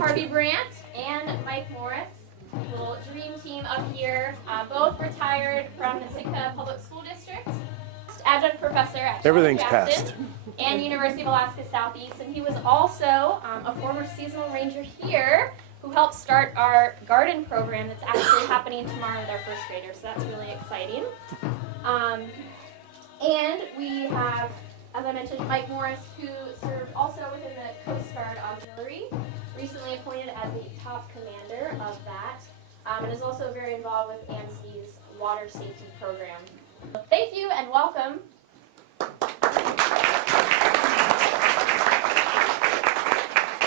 Harvey Brandt and Mike Morris, little dream team up here, both retired from the Sitka Public School District, adjunct professor at Everything's Jackson passed. and University of Alaska Southeast, and he was also a former seasonal ranger here who helped start our garden program that's actually happening tomorrow with our first graders, so that's really exciting. And we have, as I mentioned, Mike Morris, who served also within the Coast Guard Auxiliary, recently appointed as the top commander of that, and is also very involved with AMC's water safety program. Thank you and welcome.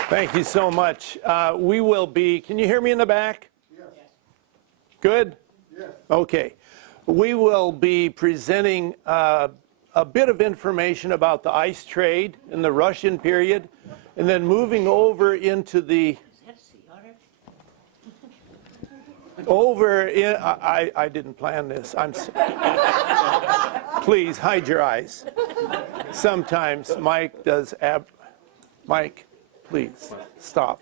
Thank you so much. We will be, can you hear me in the back? Yes. Good? Yes. Okay. We will be presenting a bit of information about the ice trade in the Russian period, and then moving over into the I didn't plan this. Please hide your eyes. Sometimes Mike does Mike, please stop.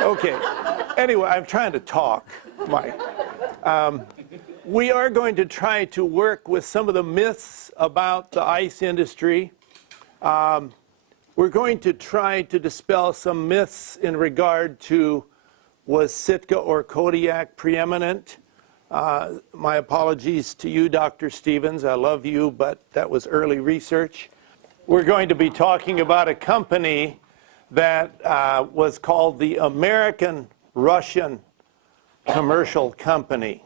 Okay. Anyway, I'm trying to talk, Mike. We are going to try to work with some of the myths about the ice industry. We're going to try to dispel some myths in regard to, was Sitka or Kodiak preeminent? My apologies to you, Dr. Stevens. I love you, but that was early research. We're going to be talking about a company that was called the American-Russian Commercial Company.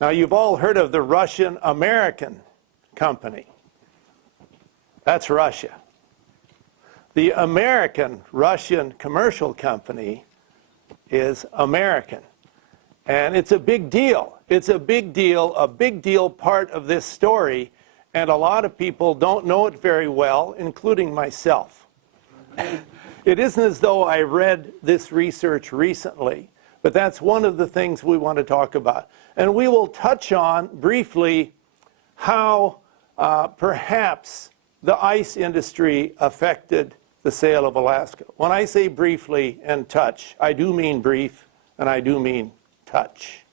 Now, you've all heard of the Russian-American Company. That's Russia. The American-Russian Commercial Company is American. And it's a big deal. It's a big deal part of this story, and a lot of people don't know it very well, including myself. It isn't as though I read this research recently, but that's one of the things we want to talk about. And we will touch on briefly how perhaps the ice industry affected the sale of Alaska. When I say briefly and touch, I do mean brief and I do mean touch.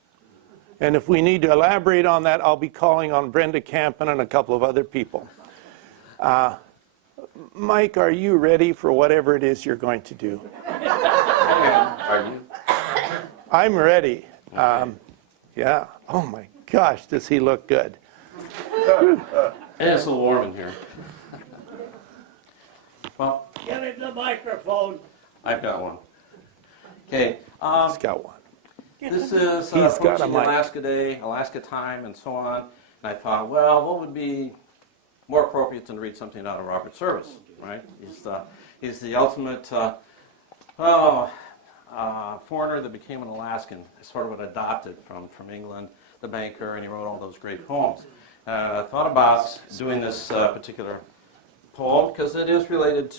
And if we need to elaborate on that, I'll be calling on Brenda Campen and a couple of other people. Mike, are you ready for whatever it is you're going to do? Are you? I'm ready. Yeah. Oh my gosh, does he look good? And it's a little warm in here. Well, Get him the microphone. I've got one. Okay. He's got one. This is He's got a approaching mic. Alaska Day, Alaska time, and so on. And I thought, well, what would be more appropriate than to read something out of Robert Service, right? He's the ultimate foreigner that became an Alaskan, sort of an adopted from England, the banker, and he wrote all those great poems. I thought about doing this particular poem because it is related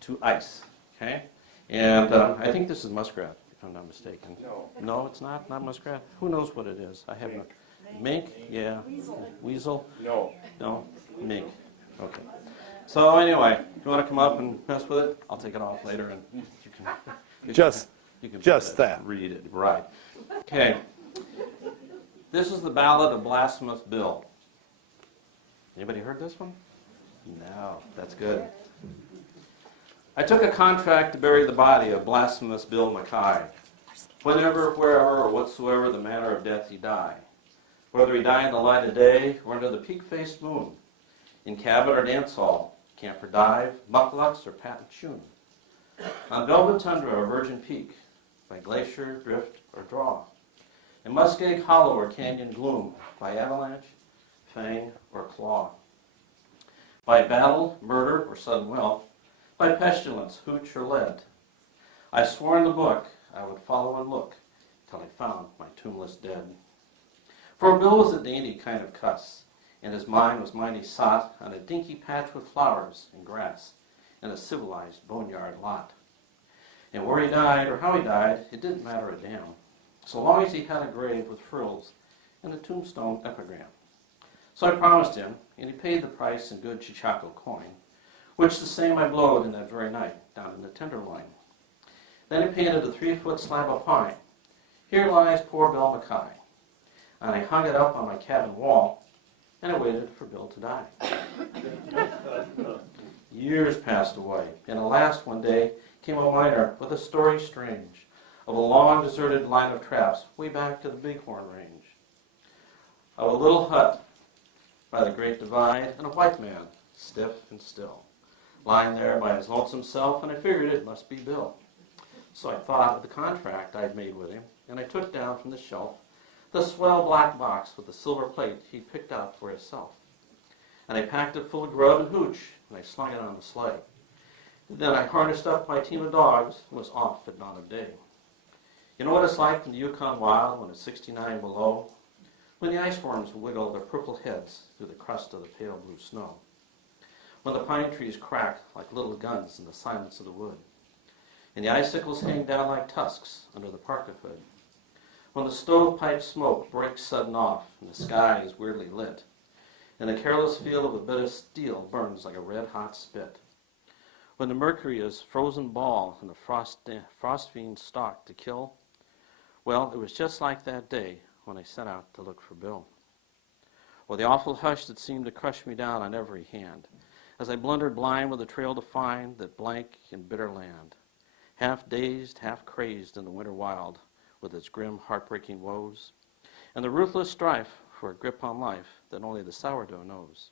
to ice, okay? And I think this is muskrat, if I'm not mistaken. No. No, it's not muskrat? Who knows what it is? I have no. Mink? Yeah. Weasel? No. No? Mink. Okay. So anyway, if you want to come up and mess with it, I'll take it off later and you can Just that. read it. Right. Okay. This is the Ballad of Blasphemous Bill. Anybody heard this one? No. That's good. I took a contract to bury the body of Blasphemous Bill Mackay. Whenever, wherever, or whatsoever the manner of death he die. Whether he die in the light of day or under the peak-faced moon, in cabin or dance hall, camp or dive, mucklucks or patent tune, on velvet tundra or virgin peak, by glacier, drift, or draw, in muskeg hollow or canyon gloom, by avalanche, fang, or claw, by battle, murder, or sudden wealth, by pestilence, hooch, or lead. I swore in the book I would follow and look till I found my tombless dead. For Bill was a dainty kind of cuss, and his mind was mighty sought on a dinky patch with flowers and grass in a civilized boneyard lot. And where he died or how he died, it didn't matter a damn, so long as he had a grave with frills and a tombstone epigram. So I promised him, and he paid the price in good Chichaco coin, which the same I blowed in that very night down in the Tenderloin. Then he painted a 3-foot slab of pine. Here lies poor Bill Mackay. And I hung it up on my cabin wall, and I waited for Bill to die. Years passed away, and at last one day came a miner with a story strange of a long deserted line of traps way back to the Bighorn Range. Of a little hut by the Great Divide, and a white man, stiff and still, lying there by his lonesome self, and I figured it must be Bill. So I thought of the contract I'd made with him, and I took down from the shelf the swell black box with the silver plate he'd picked out for himself. And I packed it full of grub and hooch, and I slung it on the sleigh. Then I harnessed up my team of dogs and was off at dawn of day. You know what it's like in the Yukon Wild when it's 69 below? When the ice worms wiggle their purple heads through the crust of the pale blue snow. When the pine trees crack like little guns in the silence of the wood. And the icicles hang down like tusks under the parka hood. When the stovepipe smoke breaks sudden off and the sky is weirdly lit. And the careless feel of a bit of steel burns like a red-hot spit. When the mercury is frozen ball and the frost fiends stalk to kill, well, it was just like that day when I set out to look for Bill. Or the awful hush that seemed to crush me down on every hand, as I blundered blind with a trail to find that blank and bitter land, half dazed, half crazed in the winter wild, with its grim, heartbreaking woes, and the ruthless strife for a grip on life that only the sourdough knows.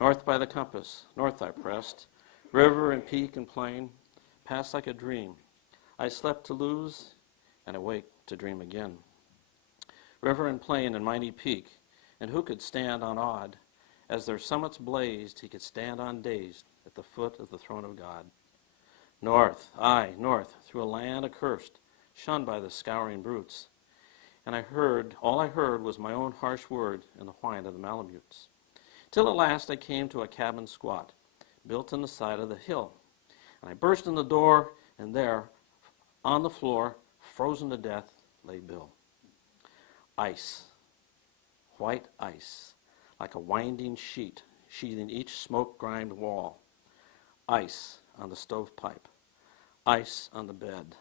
North by the compass, north I pressed, river and peak and plain, passed like a dream. I slept to lose, and awake to dream again. River and plain and mighty peak, and who could stand unawed? As their summits blazed, he could stand undazed at the foot of the throne of God. North, aye, north, through a land accursed, shunned by the scouring brutes. And all I heard was my own harsh word and the whine of the Malamutes. Till at last I came to a cabin squat, built in the side of the hill. And I burst in the door, and there, on the floor, frozen to death, lay Bill. Ice, white ice, like a winding sheet, sheathing each smoke-grimed wall. Ice on the stovepipe, ice on the bed,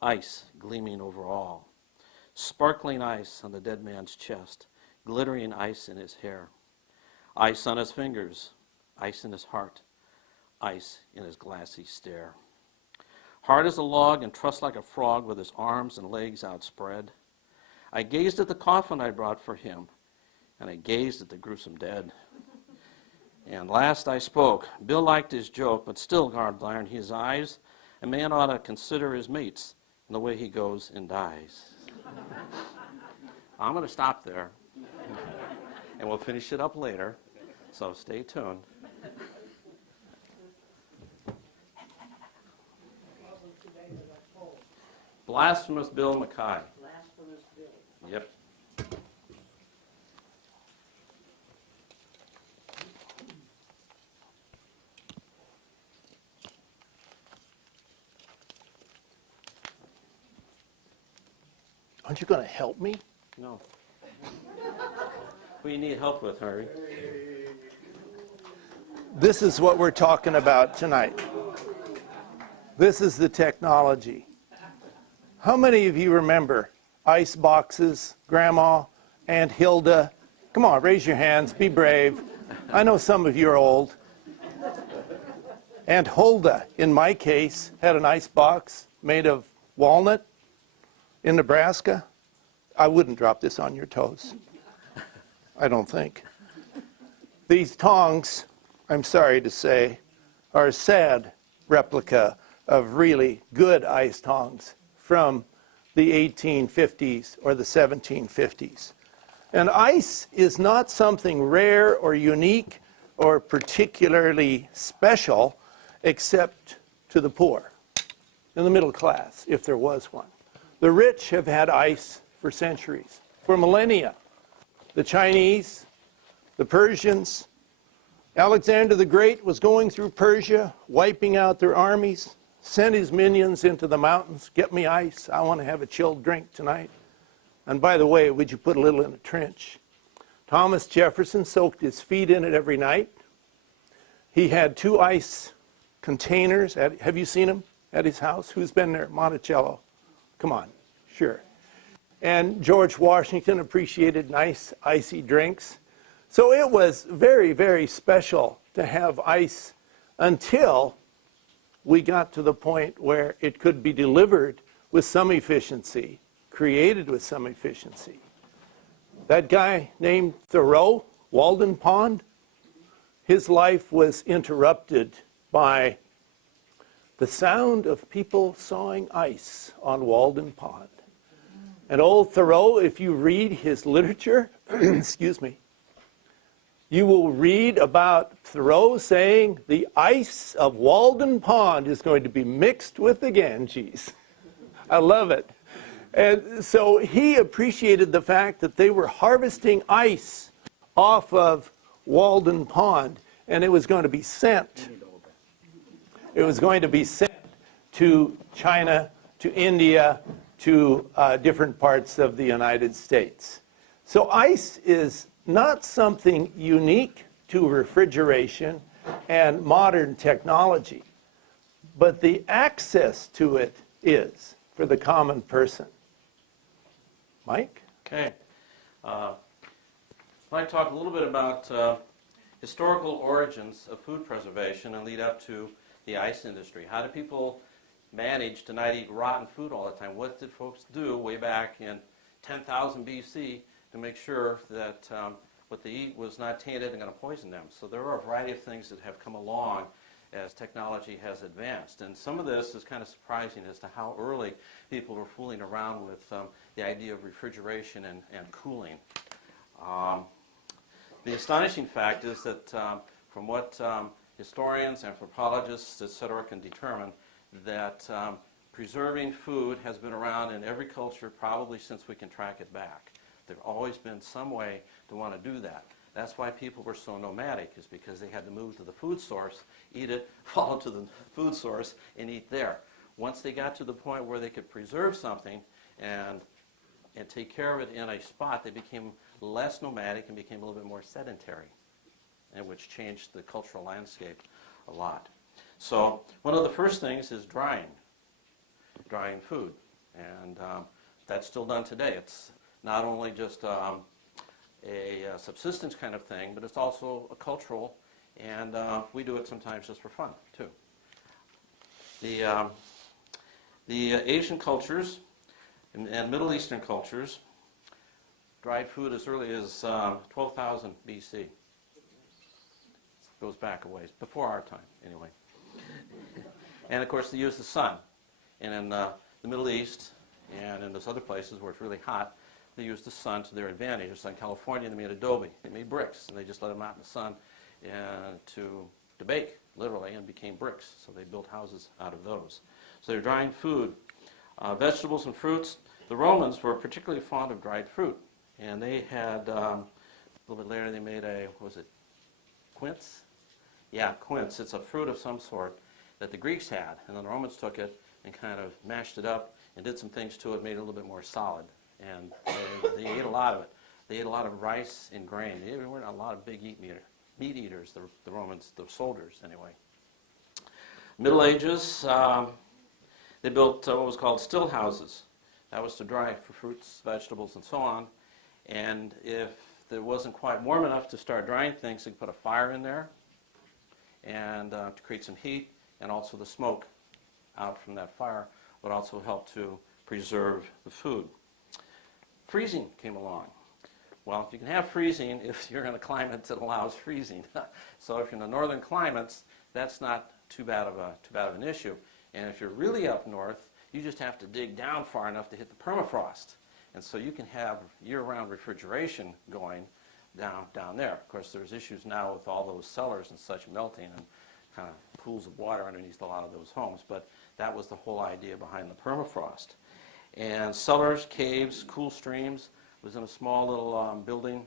ice gleaming over all. Sparkling ice on the dead man's chest, glittering ice in his hair. Ice on his fingers, ice in his heart, ice in his glassy stare. Hard as a log and trussed like a frog with his arms and legs outspread, I gazed at the coffin I brought for him, and I gazed at the gruesome dead. And last I spoke. Bill liked his joke, but still, God darn his eyes, a man ought to consider his mates and the way he goes and dies. I'm going to stop there, and we'll finish it up later, so stay tuned. Blasphemous Bill Mackay. Blasphemous Bill. Yep. Aren't you going to help me? No. What do you need help with, Harvey? This is what we're talking about tonight. This is the technology. How many of you remember ice boxes, Grandma, Aunt Hilda? Come on, raise your hands, be brave. I know some of you are old. Aunt Hulda, in my case, had an ice box made of walnut in Nebraska. I wouldn't drop this on your toes. I don't think. These tongs, I'm sorry to say, are a sad replica of really good ice tongs from the 1850s or the 1750s. And ice is not something rare or unique or particularly special except to the poor and the middle class, if there was one. The rich have had ice for centuries, for millennia. The Chinese, the Persians. Alexander the Great was going through Persia, wiping out their armies, sent his minions into the mountains, get me ice, I want to have a chilled drink tonight. And by the way, would you put a little in a trench? Thomas Jefferson soaked his feet in it every night. He had 2 ice containers. Have you seen them? at his house? Who's been there? Monticello. Come on, sure. And George Washington appreciated nice icy drinks. So it was very, very special to have ice until we got to the point where it could be delivered with some efficiency, created with some efficiency. That guy named Thoreau, Walden Pond, his life was interrupted by the sound of people sawing ice on Walden Pond. And old Thoreau, if you read his literature, excuse me, you will read about Thoreau saying the ice of Walden Pond is going to be mixed with the Ganges. I love it. And so he appreciated the fact that they were harvesting ice off of Walden Pond, and it was going to be sent. It was going to be sent to China, to India, to different parts of the United States. So ice is not something unique to refrigeration and modern technology, but the access to it is for the common person. Mike? Okay. I'd like to talk a little bit about historical origins of food preservation and lead up to the ice industry. How did people manage to not eat rotten food all the time? What did folks do way back in 10,000 BC to make sure that what they eat was not tainted and going to poison them? So there are a variety of things that have come along as technology has advanced. And some of this is kind of surprising as to how early people were fooling around with the idea of refrigeration and cooling. The astonishing fact is that from what historians, anthropologists, etc. can determine, that preserving food has been around in every culture probably since we can track it back. There's always been some way to want to do that. That's why people were so nomadic, is because they had to move to the food source, eat it, follow to the food source, and eat there. Once they got to the point where they could preserve something and take care of it in a spot, they became less nomadic and became a little bit more sedentary, and which changed the cultural landscape a lot. So one of the first things is drying food, and that's still done today. It's not only just a subsistence kind of thing, but it's also a cultural, and we do it sometimes just for fun too. The Asian cultures and Middle Eastern cultures dried food as early as 12,000 BC. It goes back a ways, before our time anyway. And of course they use the sun. And in the Middle East and in those other places where it's really hot, they use the sun to their advantage. Just in California, they made adobe. They made bricks, and they just let them out in the sun to bake, literally, and became bricks. So they built houses out of those. So they're drying food. Vegetables and fruits. The Romans were particularly fond of dried fruit. And they had, a little bit later, they made what was it, quince? Yeah, quince. It's a fruit of some sort that the Greeks had. And then the Romans took it and kind of mashed it up and did some things to it, made it a little bit more solid. And they ate a lot of it. They ate a lot of rice and grain. They weren't a lot of big meat eaters, the Romans, the soldiers anyway. Middle Ages, they built what was called still houses. That was to dry for fruits, vegetables, and so on. And if it wasn't quite warm enough to start drying things, they could put a fire in there and to create some heat, and also the smoke out from that fire would also help to preserve the food. Freezing came along. Well, if you can have freezing if you're in a climate that allows freezing. So if you're in the northern climates, that's not too bad of an issue. And if you're really up north, you just have to dig down far enough to hit the permafrost. And so you can have year-round refrigeration going down there. Of course, there's issues now with all those cellars and such melting and kind of pools of water underneath a lot of those homes. But that was the whole idea behind the permafrost. And cellars, caves, cool streams. Was in a small little building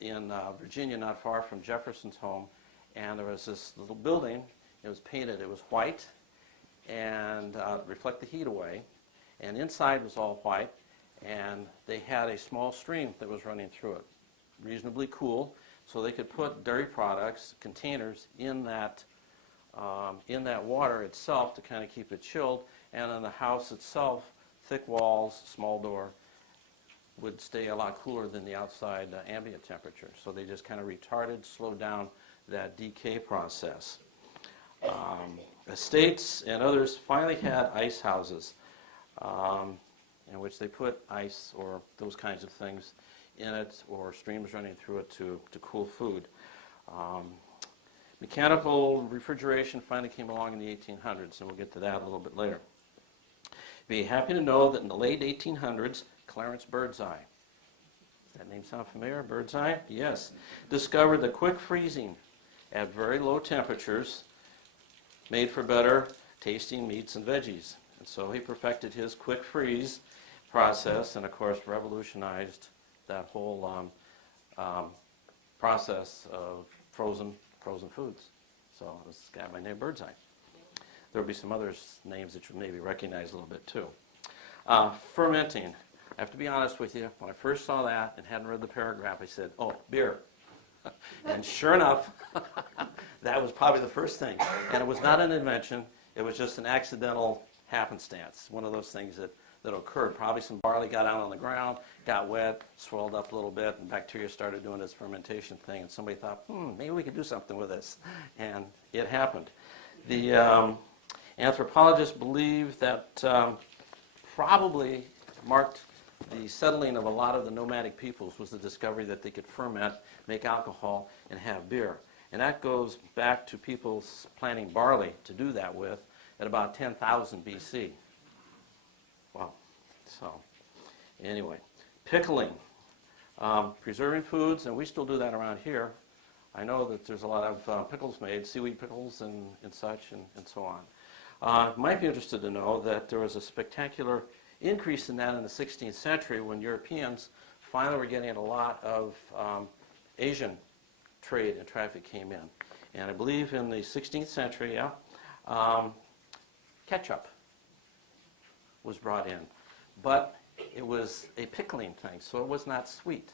in Virginia, not far from Jefferson's home. And there was this little building. It was painted. It was white and reflect the heat away. And inside was all white. And they had a small stream that was running through it, reasonably cool, so they could put dairy products, containers, in that in that water itself to kind of keep it chilled, and in the house itself, thick walls, small door, would stay a lot cooler than the outside ambient temperature. So they just kind of retarded, slowed down that decay process. Estates and others finally had ice houses in which they put ice or those kinds of things in it, or streams running through it to cool food. Mechanical refrigeration finally came along in the 1800s, and we'll get to that a little bit later. Be happy to know that in the late 1800s, Clarence Birdseye, does that name sound familiar? Birdseye? Yes. Discovered that quick freezing at very low temperatures made for better tasting meats and veggies. And so he perfected his quick freeze process, and of course revolutionized that whole process of frozen foods. So this guy by name Birdseye. There will be some other names that you maybe recognize a little bit too. Fermenting. I have to be honest with you, when I first saw that and hadn't read the paragraph, I said, oh, beer. And sure enough, that was probably the first thing. And it was not an invention, it was just an accidental happenstance, one of those things that occurred. Probably some barley got out on the ground, got wet, swelled up a little bit, and bacteria started doing this fermentation thing, and somebody thought, maybe we could do something with this. And it happened. The anthropologists believe that probably marked the settling of a lot of the nomadic peoples was the discovery that they could ferment, make alcohol, and have beer. And that goes back to people planting barley to do that with at about 10,000 BC. Wow. So, anyway, pickling. Preserving foods, and we still do that around here. I know that there's a lot of pickles made, seaweed pickles and such, and so on. Might be interested to know that there was a spectacular increase in that in the 16th century when Europeans finally were getting a lot of Asian trade and traffic came in. And I believe in the 16th century, ketchup was brought in. But it was a pickling thing, so it was not sweet.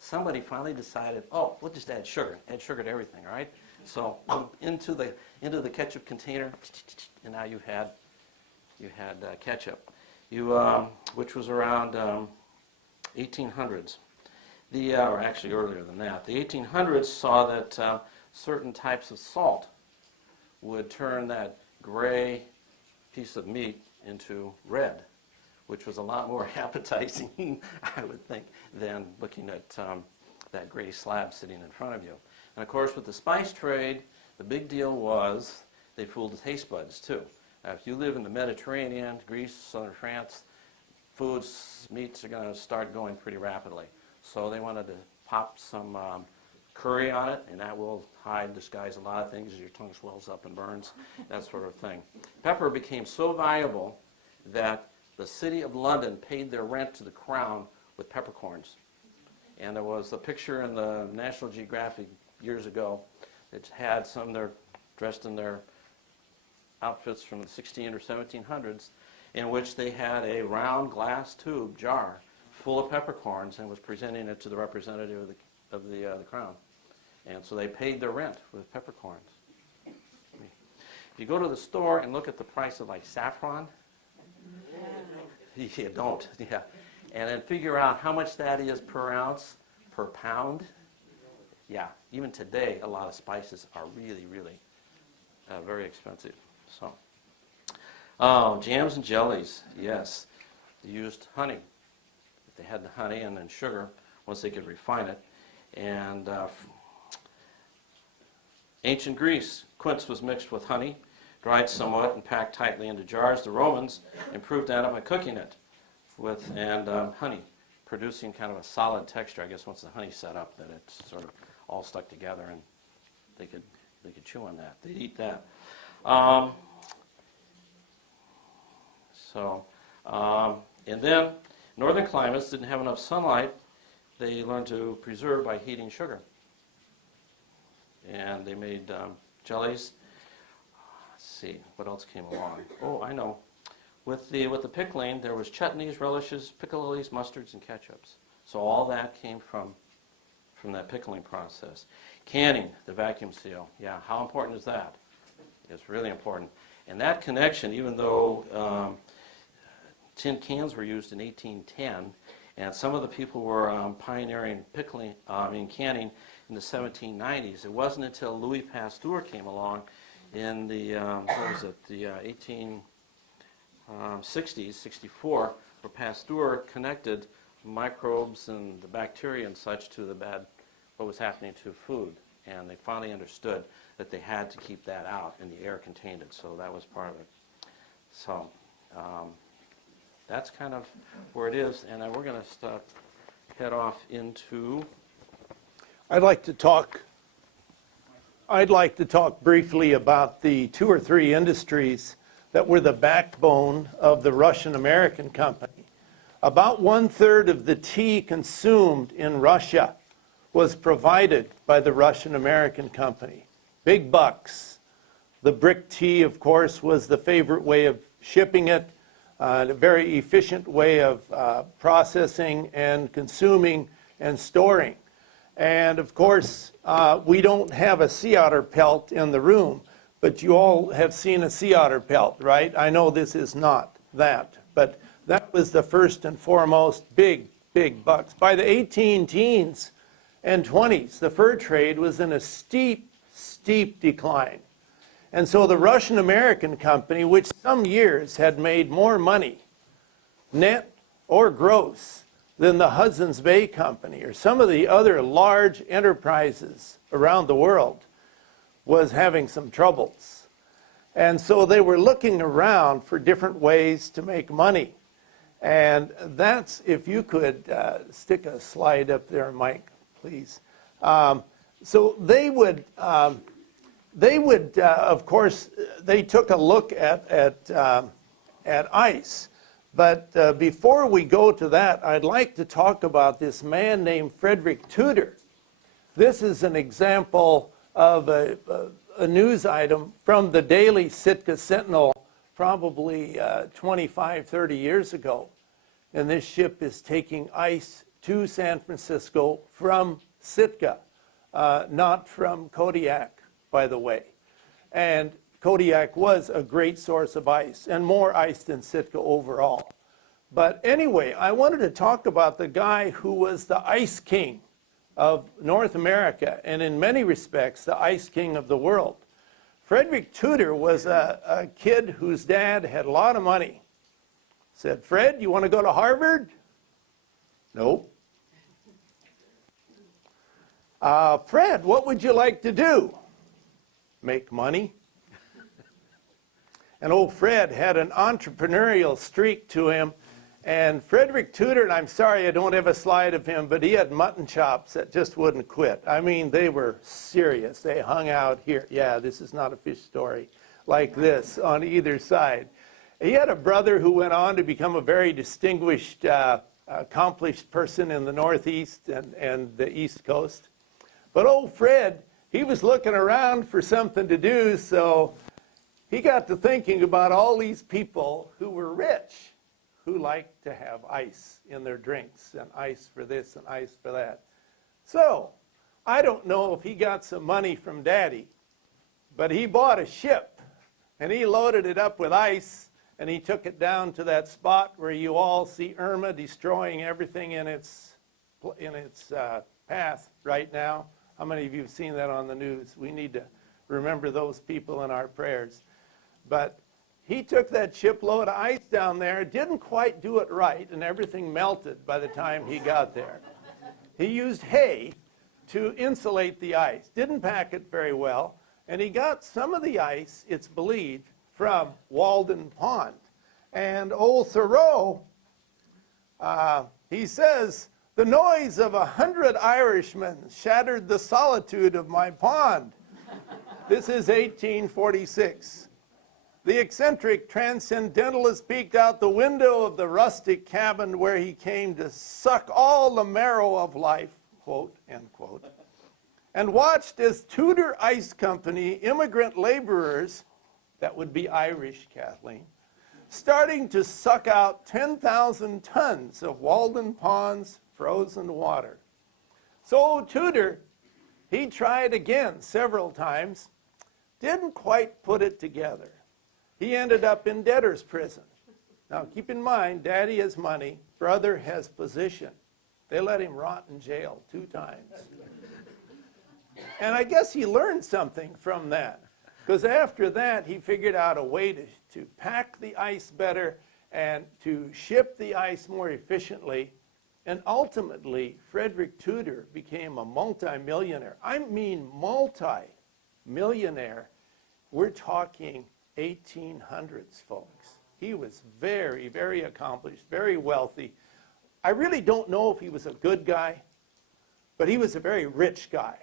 Somebody finally decided, oh, we'll just add sugar to everything, right? So into the ketchup container, and now you had ketchup. Which was around 1800s. Or actually earlier than that. The 1800s saw that certain types of salt would turn that gray piece of meat into red, which was a lot more appetizing, I would think, than looking at that gray slab sitting in front of you. And of course, with the spice trade, the big deal was they fooled the taste buds too. Now, if you live in the Mediterranean, Greece, southern France, foods, meats are going to start going pretty rapidly. So they wanted to pop some curry on it, and that will disguise a lot of things as your tongue swells up and burns, that sort of thing. Pepper became so valuable that the city of London paid their rent to the crown with peppercorns. And there was a picture in the National Geographic years ago that had some there dressed in their outfits from the 16 or 1700s, in which they had a round glass tube jar full of peppercorns and was presenting it to the representative of the crown. And so they paid their rent with peppercorns. If you go to the store and look at the price of like saffron, you don't, yeah. And then figure out how much that is per ounce, per pound. Yeah, even today, a lot of spices are really, really very expensive. So, jams and jellies, yes. They used honey. They had the honey and then sugar once they could refine it. And ancient Greece, quince was mixed with honey, dried somewhat, and packed tightly into jars. The Romans improved on it by cooking it with honey, producing kind of a solid texture. I guess once the honey set up, that it sort of all stuck together, and they could chew on that. They'd eat that. And then northern climates didn't have enough sunlight. They learned to preserve by heating sugar. And they made jellies. Let's see, what else came along? Oh, I know. With the pickling, there was chutneys, relishes, pickle lilies, mustards, and ketchups. So all that came from that pickling process. Canning, the vacuum seal. Yeah, how important is that? It's really important. And that connection, even though tin cans were used in 1810, and some of the people were pioneering pickling, canning in the 1790s, it wasn't until Louis Pasteur came along in the, the 1860s, 64, where Pasteur connected microbes and the bacteria and such to what was happening to food. And they finally understood that they had to keep that out, and the air contained it, so that was part of it. So that's kind of where it is, and we're going to head off into... I'd like to talk briefly about the 2 or 3 industries that were the backbone of the Russian-American company. About 1/3 of the tea consumed in Russia was provided by the Russian-American company. Big bucks. The brick tea, of course, was the favorite way of shipping it, a very efficient way of processing and consuming and storing. And of course, we don't have a sea otter pelt in the room, but you all have seen a sea otter pelt, right? I know this is not that, but that was the first and foremost big bucks. By the 18-teens and 20s, the fur trade was in a steep decline. And so the Russian-American company, which some years had made more money, net or gross, than the Hudson's Bay Company or some of the other large enterprises around the world, was having some troubles. And so they were looking around for different ways to make money. And that's, if you could stick a slide up there, Mike, please. So they would, of course, they took a look at ice. But before we go to that, I'd like to talk about this man named Frederick Tudor. This is an example of a news item from the Daily Sitka Sentinel probably 25, 30 years ago. And this ship is taking ice to San Francisco from Sitka, not from Kodiak, by the way. And Kodiak was a great source of ice, and more ice than Sitka overall. But anyway, I wanted to talk about the guy who was the ice king of North America, and in many respects, the ice king of the world. Frederick Tudor was a kid whose dad had a lot of money. Said, "Fred, you want to go to Harvard?" "Nope." "Fred, what would you like to do?" "Make money." And old Fred had an entrepreneurial streak to him. And Frederick Tudor, and I'm sorry I don't have a slide of him, but he had mutton chops that just wouldn't quit. I mean, they were serious. They hung out here. Yeah, this is not a fish story. Like this on either side. He had a brother who went on to become a very distinguished, accomplished person in the Northeast and the East Coast. But old Fred, he was looking around for something to do, so he got to thinking about all these people who were rich, who liked to have ice in their drinks, and ice for this and ice for that. So, I don't know if he got some money from Daddy, but he bought a ship, and he loaded it up with ice, and he took it down to that spot where you all see Irma destroying everything in its path right now. How many of you have seen that on the news? We need to remember those people in our prayers. But he took that shipload of ice down there, didn't quite do it right, and everything melted by the time he got there. He used hay to insulate the ice, didn't pack it very well, and he got some of the ice, it's believed, from Walden Pond. And old Thoreau, he says, "The noise of 100 Irishmen shattered the solitude of my pond." This is 1846. The eccentric transcendentalist peeked out the window of the rustic cabin where he came to suck all the marrow of life, quote, end quote, and watched as Tudor Ice Company immigrant laborers, that would be Irish, Kathleen, starting to suck out 10,000 tons of Walden Pond's frozen water. So Tudor, he tried again several times, didn't quite put it together. He ended up in debtor's prison. Now, keep in mind, Daddy has money, brother has position. They let him rot in jail 2 times. And I guess he learned something from that, because after that, he figured out a way to pack the ice better and to ship the ice more efficiently. And ultimately, Frederick Tudor became a multimillionaire. I mean multi-millionaire. We're talking 1800s, folks. He was very, very accomplished, very wealthy. I really don't know if he was a good guy, but he was a very rich guy.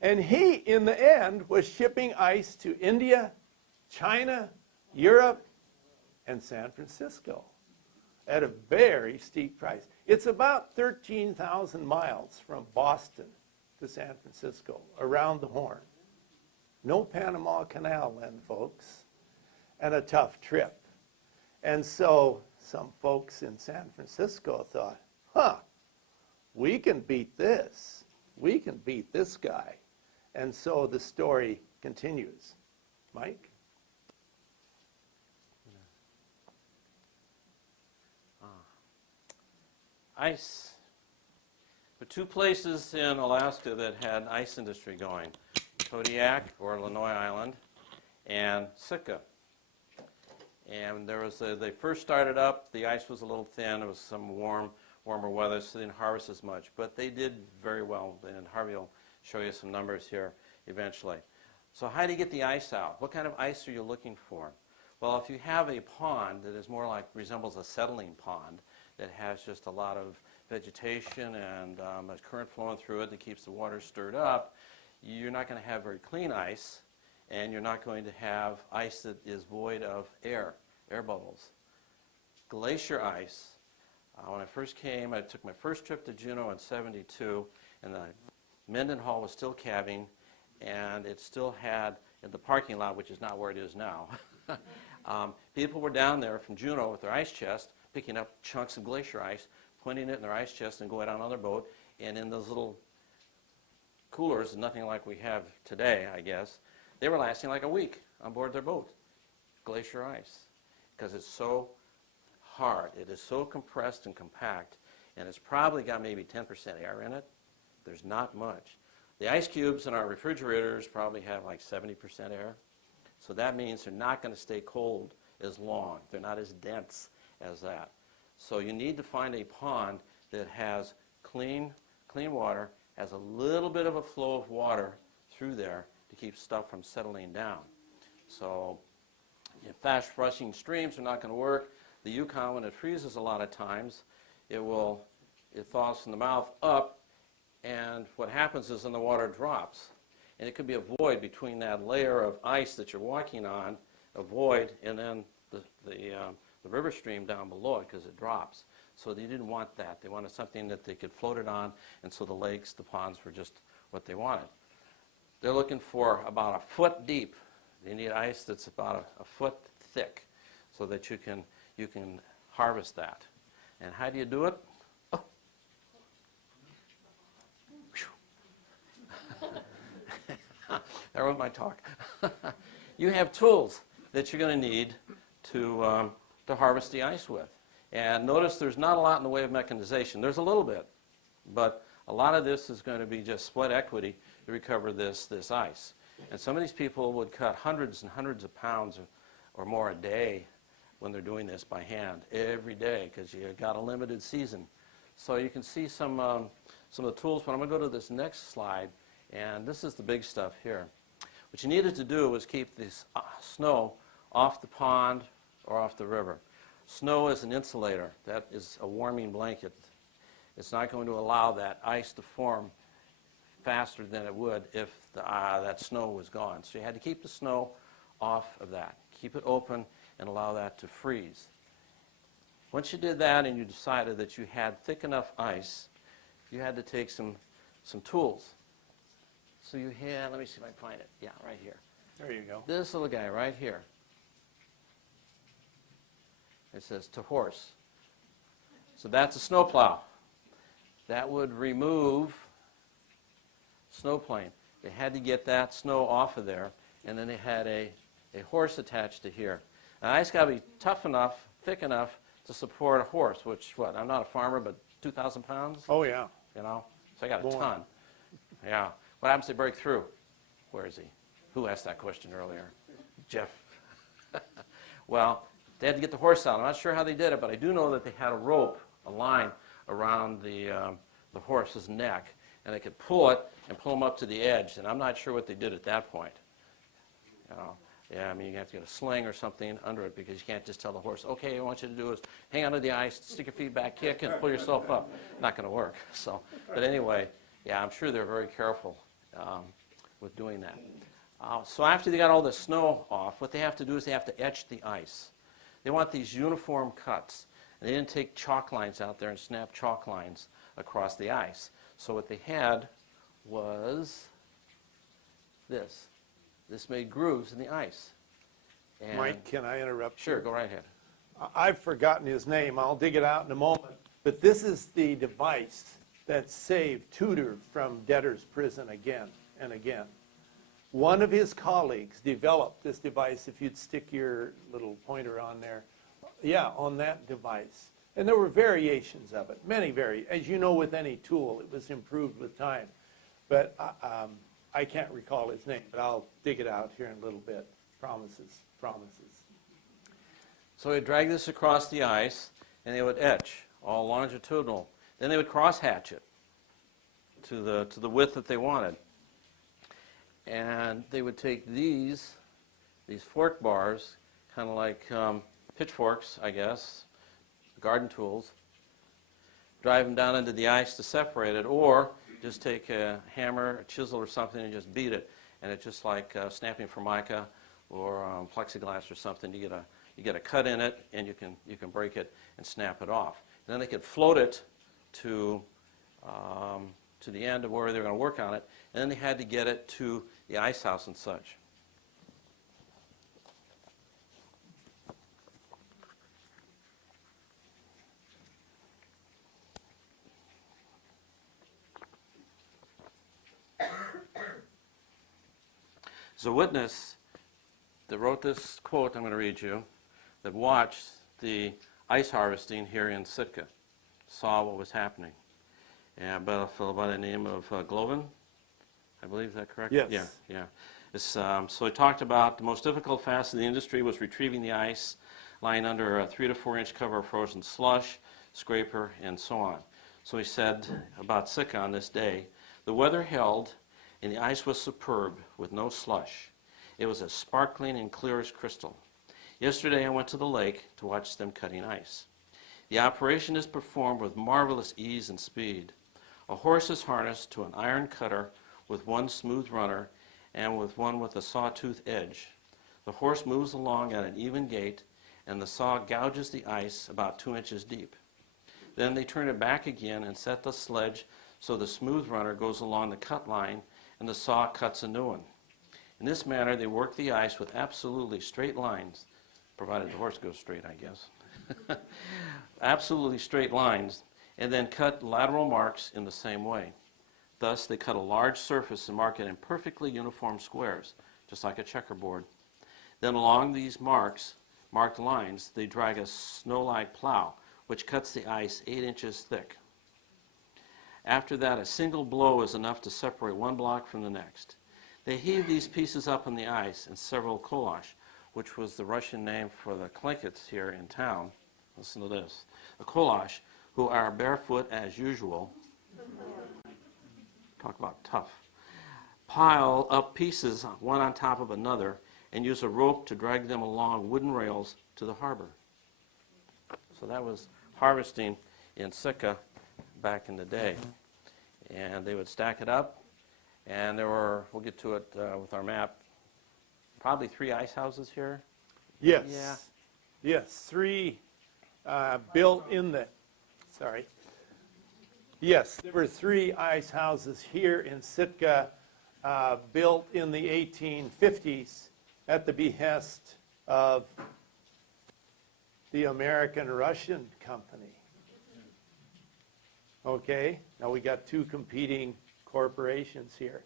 And he, in the end, was shipping ice to India, China, Europe, and San Francisco at a very steep price. It's about 13,000 miles from Boston to San Francisco, around the Horn. No Panama Canal then, folks, and a tough trip. And so some folks in San Francisco thought, we can beat this. We can beat this guy. And so the story continues. Mike? Ice. There are 2 places in Alaska that had ice industry going, Kodiak, or Lanoi Island, and Sitka. And there was they first started up, the ice was a little thin, it was some warmer weather, so they didn't harvest as much. But they did very well, and Harvey will show you some numbers here eventually. So how do you get the ice out? What kind of ice are you looking for? Well, if you have a pond that is more like, resembles a settling pond, that has just a lot of vegetation and a current flowing through it that keeps the water stirred up, you're not going to have very clean ice, and you're not going to have ice that is void of air bubbles. Glacier ice, when I first came, I took my first trip to Juneau in '72, and the Mendenhall was still calving, and it still had, in the parking lot, which is not where it is now, people were down there from Juneau with their ice chest, picking up chunks of glacier ice, putting it in their ice chest and going out on their boat, and in those little coolers, nothing like we have today, I guess, they were lasting like a week on board their boat. Glacier ice, because it's so hard. It is so compressed and compact, and it's probably got maybe 10% air in it. There's not much. The ice cubes in our refrigerators probably have like 70% air, so that means they're not going to stay cold as long. They're not as dense as that. So you need to find a pond that has clean water, has a little bit of a flow of water through there to keep stuff from settling down. So fast rushing streams are not going to work. The Yukon, when it freezes a lot of times, it thaws from the mouth up, and what happens is then the water drops. And it could be a void between that layer of ice that you're walking on, a void, and then the river stream down below it, because it drops. So they didn't want that. They wanted something that they could float it on, and so the lakes, the ponds were just what they wanted. They're looking for about a foot deep. They need ice that's about a foot thick so that you can harvest that. And how do you do it? Oh. There went my talk. You have tools that you're going to need to harvest the ice with. And notice there's not a lot in the way of mechanization. There's a little bit, but a lot of this is going to be just sweat equity to recover this ice. And some of these people would cut hundreds and hundreds of pounds or more a day when they're doing this by hand every day, because you've got a limited season. So you can see some of the tools, but I'm going to go to this next slide, and this is the big stuff here. What you needed to do was keep this snow off the pond or off the river. Snow is an insulator. That is a warming blanket. It's not going to allow that ice to form faster than it would if that snow was gone. So you had to keep the snow off of that. Keep it open and allow that to freeze. Once you did that and you decided that you had thick enough ice, you had to take some tools. So you had, let me see if I can find it. Yeah, right here. There you go. This little guy right here. It says to horse. So that's a snowplow. That would remove snow plane. They had to get that snow off of there, and then they had a horse attached to here. Now, ice got to be tough enough, thick enough to support a horse, which, what, I'm not a farmer, but 2,000 pounds, Oh, yeah. you know? So I got a More. ton. Yeah. What happens if they break through? Where is he? Who asked that question earlier? Jeff. Well, they had to get the horse out. I'm not sure how they did it, but I do know that they had a rope, a line around the horse's neck, and they could pull it and pull him up to the edge. And I'm not sure what they did at that point. You know, yeah, I mean, you have to get a sling or something under it because you can't just tell the horse, okay, what I want you to do is hang onto the ice, stick your feet back, kick, and pull yourself up. Not going to work. So, but anyway, yeah, I'm sure they're very careful with doing that. So after they got all the snow off, what they have to do is they have to etch the ice. They want these uniform cuts. And they didn't take chalk lines out there and snap chalk lines across the ice. So what they had was this. This made grooves in the ice. And Mike, can I interrupt you? sure, go right ahead. I've forgotten his name. I'll dig it out in a moment. But this is the device that saved Tudor from debtor's prison again and again. One of his colleagues developed this device, if you'd stick your little pointer on there. Yeah, on that device. And there were variations of it, many as you know, with any tool, it was improved with time. But I can't recall his name, but I'll dig it out here in a little bit. Promises. So they drag this across the ice, and they would etch all longitudinal. Then they would cross-hatch it to the width that they wanted. And they would take these fork bars, kind of like pitchforks, I guess, garden tools, drive them down into the ice to separate it, or just take a hammer, a chisel or something and just beat it. And it's just like snapping formica or plexiglass or something. You get a cut in it, and you can break it and snap it off. And then they could float it to the end of where they're going to work on it, and then they had to get it to the ice house and such. There's a witness that wrote this quote I'm going to read you that watched the ice harvesting here in Sitka, saw what was happening. And a fellow by the name of Glovin, I believe, is that correct? Yes. Yeah. So he talked about the most difficult facet of the industry was retrieving the ice lying under a 3 to 4 inch cover of frozen slush, scraper, and so on. So he said about Sitka on this day, the weather held and the ice was superb with no slush. It was as sparkling and clear as crystal. Yesterday I went to the lake to watch them cutting ice. The operation is performed with marvelous ease and speed. A horse is harnessed to an iron cutter with one smooth runner and with one with a sawtooth edge. The horse moves along at an even gait, and the saw gouges the ice about 2 inches deep. Then they turn it back again and set the sledge so the smooth runner goes along the cut line and the saw cuts a new one. In this manner, they work the ice with absolutely straight lines, provided the horse goes straight, I guess. Absolutely straight lines, and then cut lateral marks in the same way. Thus, they cut a large surface and mark it in perfectly uniform squares, just like a checkerboard. Then along these marked lines, they drag a snow-like plow, which cuts the ice 8 inches thick. After that, a single blow is enough to separate one block from the next. They heave these pieces up on the ice in several kolash, which was the Russian name for the klinkets here in town. Listen to this. The kolash, who are barefoot as usual, talk about tough, pile up pieces one on top of another and use a rope to drag them along wooden rails to the harbor. So that was harvesting in Sitka back in the day. And they would stack it up, and there were, we'll get to it with our map, probably 3 ice houses here. Yes. Yeah. Yes, 3 built in the, sorry. Yes, there were 3 ice houses here in Sitka built in the 1850s at the behest of the American-Russian Company. Okay, now we got 2 competing corporations here.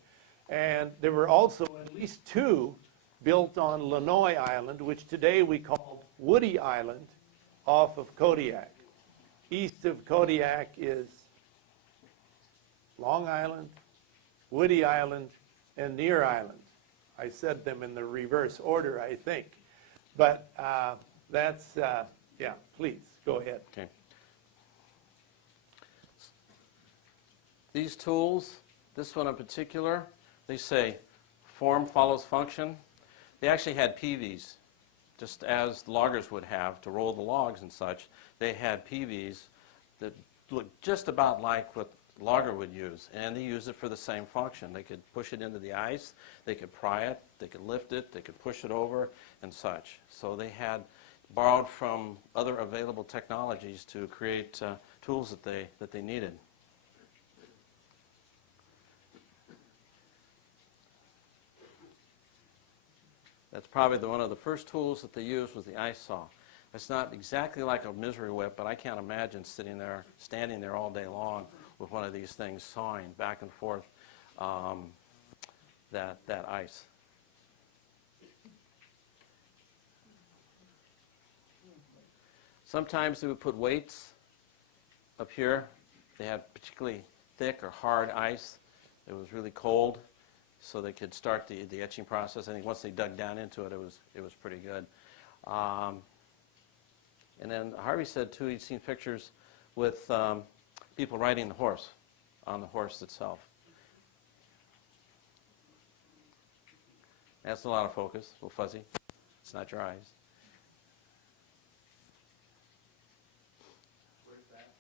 And there were also at least 2 built on Lanoi Island, which today we call Woody Island, off of Kodiak. East of Kodiak is Long Island, Woody Island, and Near Island. I said them in the reverse order, I think. But that's, yeah, please, go ahead. Okay. These tools, this one in particular, they say form follows function. They actually had PVs, just as loggers would have to roll the logs and such. They had PVs that looked just about like what a logger would use, and they used it for the same function. They could push it into the ice, they could pry it, they could lift it, they could push it over and such. So they had borrowed from other available technologies to create tools that they needed. That's probably one of the first tools that they used was the ice saw. It's not exactly like a misery whip, but I can't imagine standing there all day long with one of these things sawing back and forth that ice. Sometimes they would put weights up here. They had particularly thick or hard ice. It was really cold, so they could start the etching process. I think once they dug down into it, it was pretty good. And then Harvey said, too, he'd seen pictures with people riding the horse, on the horse itself. That's a lot of focus, a little fuzzy. It's not your eyes. Where's that?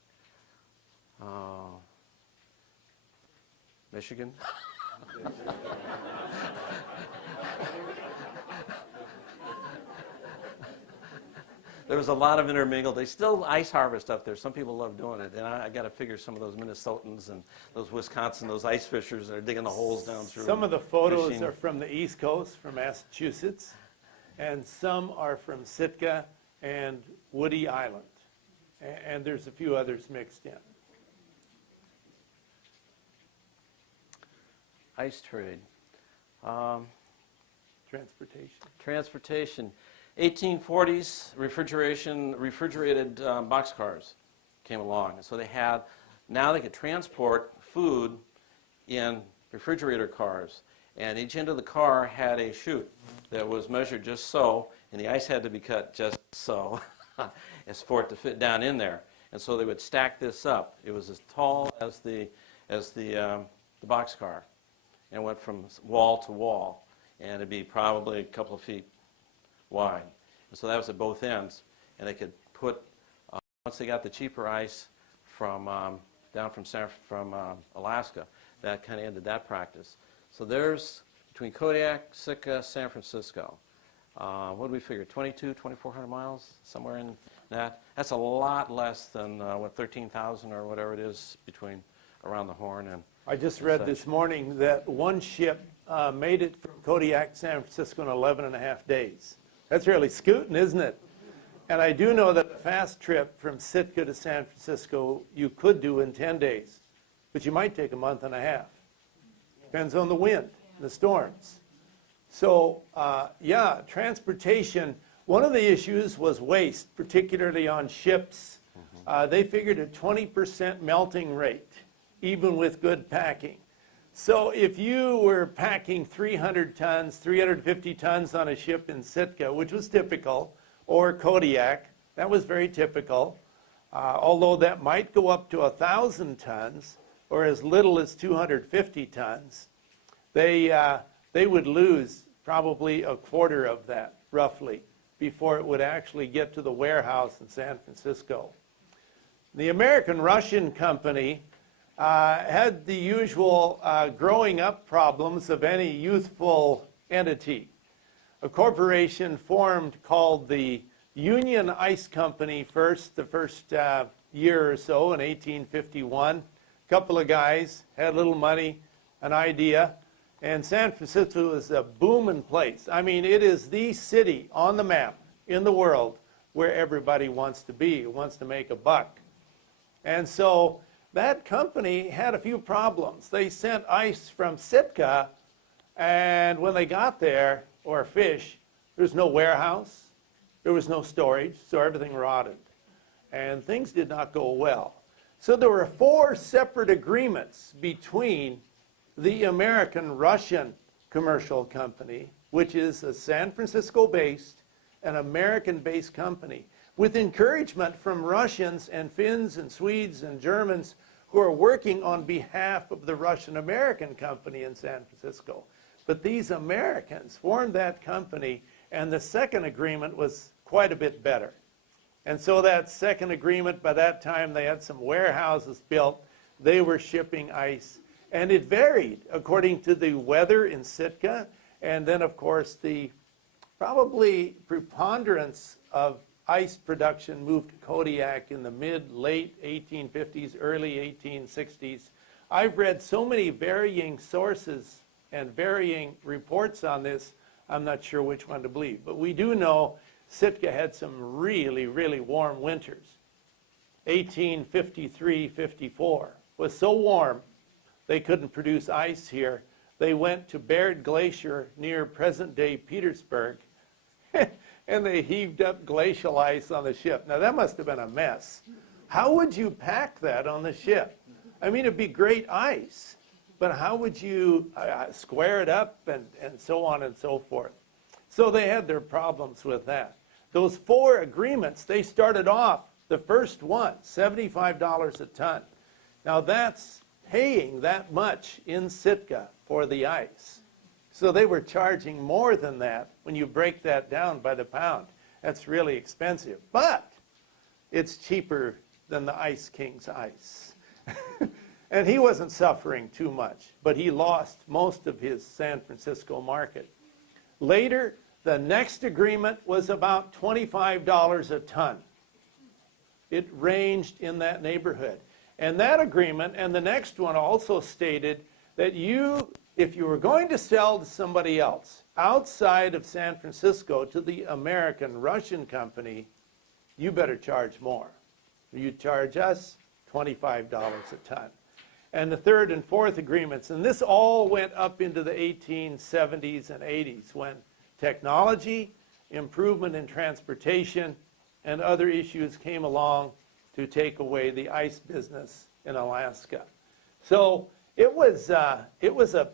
Michigan. There was a lot of intermingled. They still ice harvest up there. Some people love doing it. And I got to figure some of those Minnesotans and those Wisconsin, those ice fishers that are digging the holes down through. Some of the photos fishing. are from the East Coast, from Massachusetts, and some are from Sitka and Woody Island. And there's a few others mixed in. Ice trade. Transportation. Transportation. 1840s, refrigerated boxcars came along. And so now they could transport food in refrigerator cars. And each end of the car had a chute that was measured just so, and the ice had to be cut just so as for it to fit down in there. And so they would stack this up. It was as tall as the boxcar, and went from wall to wall. And it'd be probably a couple of feet wide. And so that was at both ends. And they could put, once they got the cheaper ice from down from Alaska, that kind of ended that practice. So there's, between Kodiak, Sitka, San Francisco, what do we figure, 2,400 miles, somewhere in that? That's a lot less than, 13,000 or whatever it is between around the Horn and I just read this morning that one ship made it from Kodiak to San Francisco in 11 and a half days. That's really scooting, isn't it? And I do know that a fast trip from Sitka to San Francisco you could do in 10 days, but you might take a month and a half. Depends on the wind, the storms. So, yeah, transportation. One of the issues was waste, particularly on ships. They figured a 20% melting rate, even with good packing. So if you were packing 300 tons, 350 tons on a ship in Sitka, which was typical, or Kodiak, that was very typical, although that might go up to 1,000 tons, or as little as 250 tons, they would lose probably a quarter of that, roughly, before it would actually get to the warehouse in San Francisco. The American-Russian company had the usual growing up problems of any youthful entity. A corporation formed called the Union Ice Company the first year or so in 1851. A couple of guys had a little money, an idea, and San Francisco is a booming place. I mean, it is the city on the map in the world where everybody wants to be, wants to make a buck. And so that company had a few problems. They sent ice from Sitka And when they got there, or fish, there was no warehouse, there was no storage, so everything rotted. And things did not go well. So there were 4 separate agreements between the American-Russian Commercial Company, which is a San Francisco-based, an American-based company, with encouragement from Russians and Finns and Swedes and Germans who are working on behalf of the Russian-American company in San Francisco. But these Americans formed that company, and the second agreement was quite a bit better. And so that second agreement, by that time they had some warehouses built, they were shipping ice, and it varied according to the weather in Sitka, and then of course the probably preponderance of ice production moved to Kodiak in the late 1850s, early 1860s. I've read so many varying sources and varying reports on this, I'm not sure which one to believe. But we do know Sitka had some really, really warm winters. 1853-54 was so warm they couldn't produce ice here. They went to Baird Glacier near present-day Petersburg, and they heaved up glacial ice on the ship. Now, that must have been a mess. How would you pack that on the ship? I mean, it'd be great ice, but how would you square it up and so on and so forth? So they had their problems with that. Those 4 agreements, they started off, the first one, $75 a ton. Now, that's paying that much in Sitka for the ice. So they were charging more than that when you break that down by the pound. That's really expensive, but it's cheaper than the Ice King's ice. And he wasn't suffering too much, but he lost most of his San Francisco market. Later, the next agreement was about $25 a ton. It ranged in that neighborhood. And that agreement and the next one also stated that if you were going to sell to somebody else outside of San Francisco to the American-Russian company, you better charge more. You charge us $25 a ton. And the third and fourth agreements, and this all went up into the 1870s and 80s when technology, improvement in transportation, and other issues came along to take away the ice business in Alaska. So it was a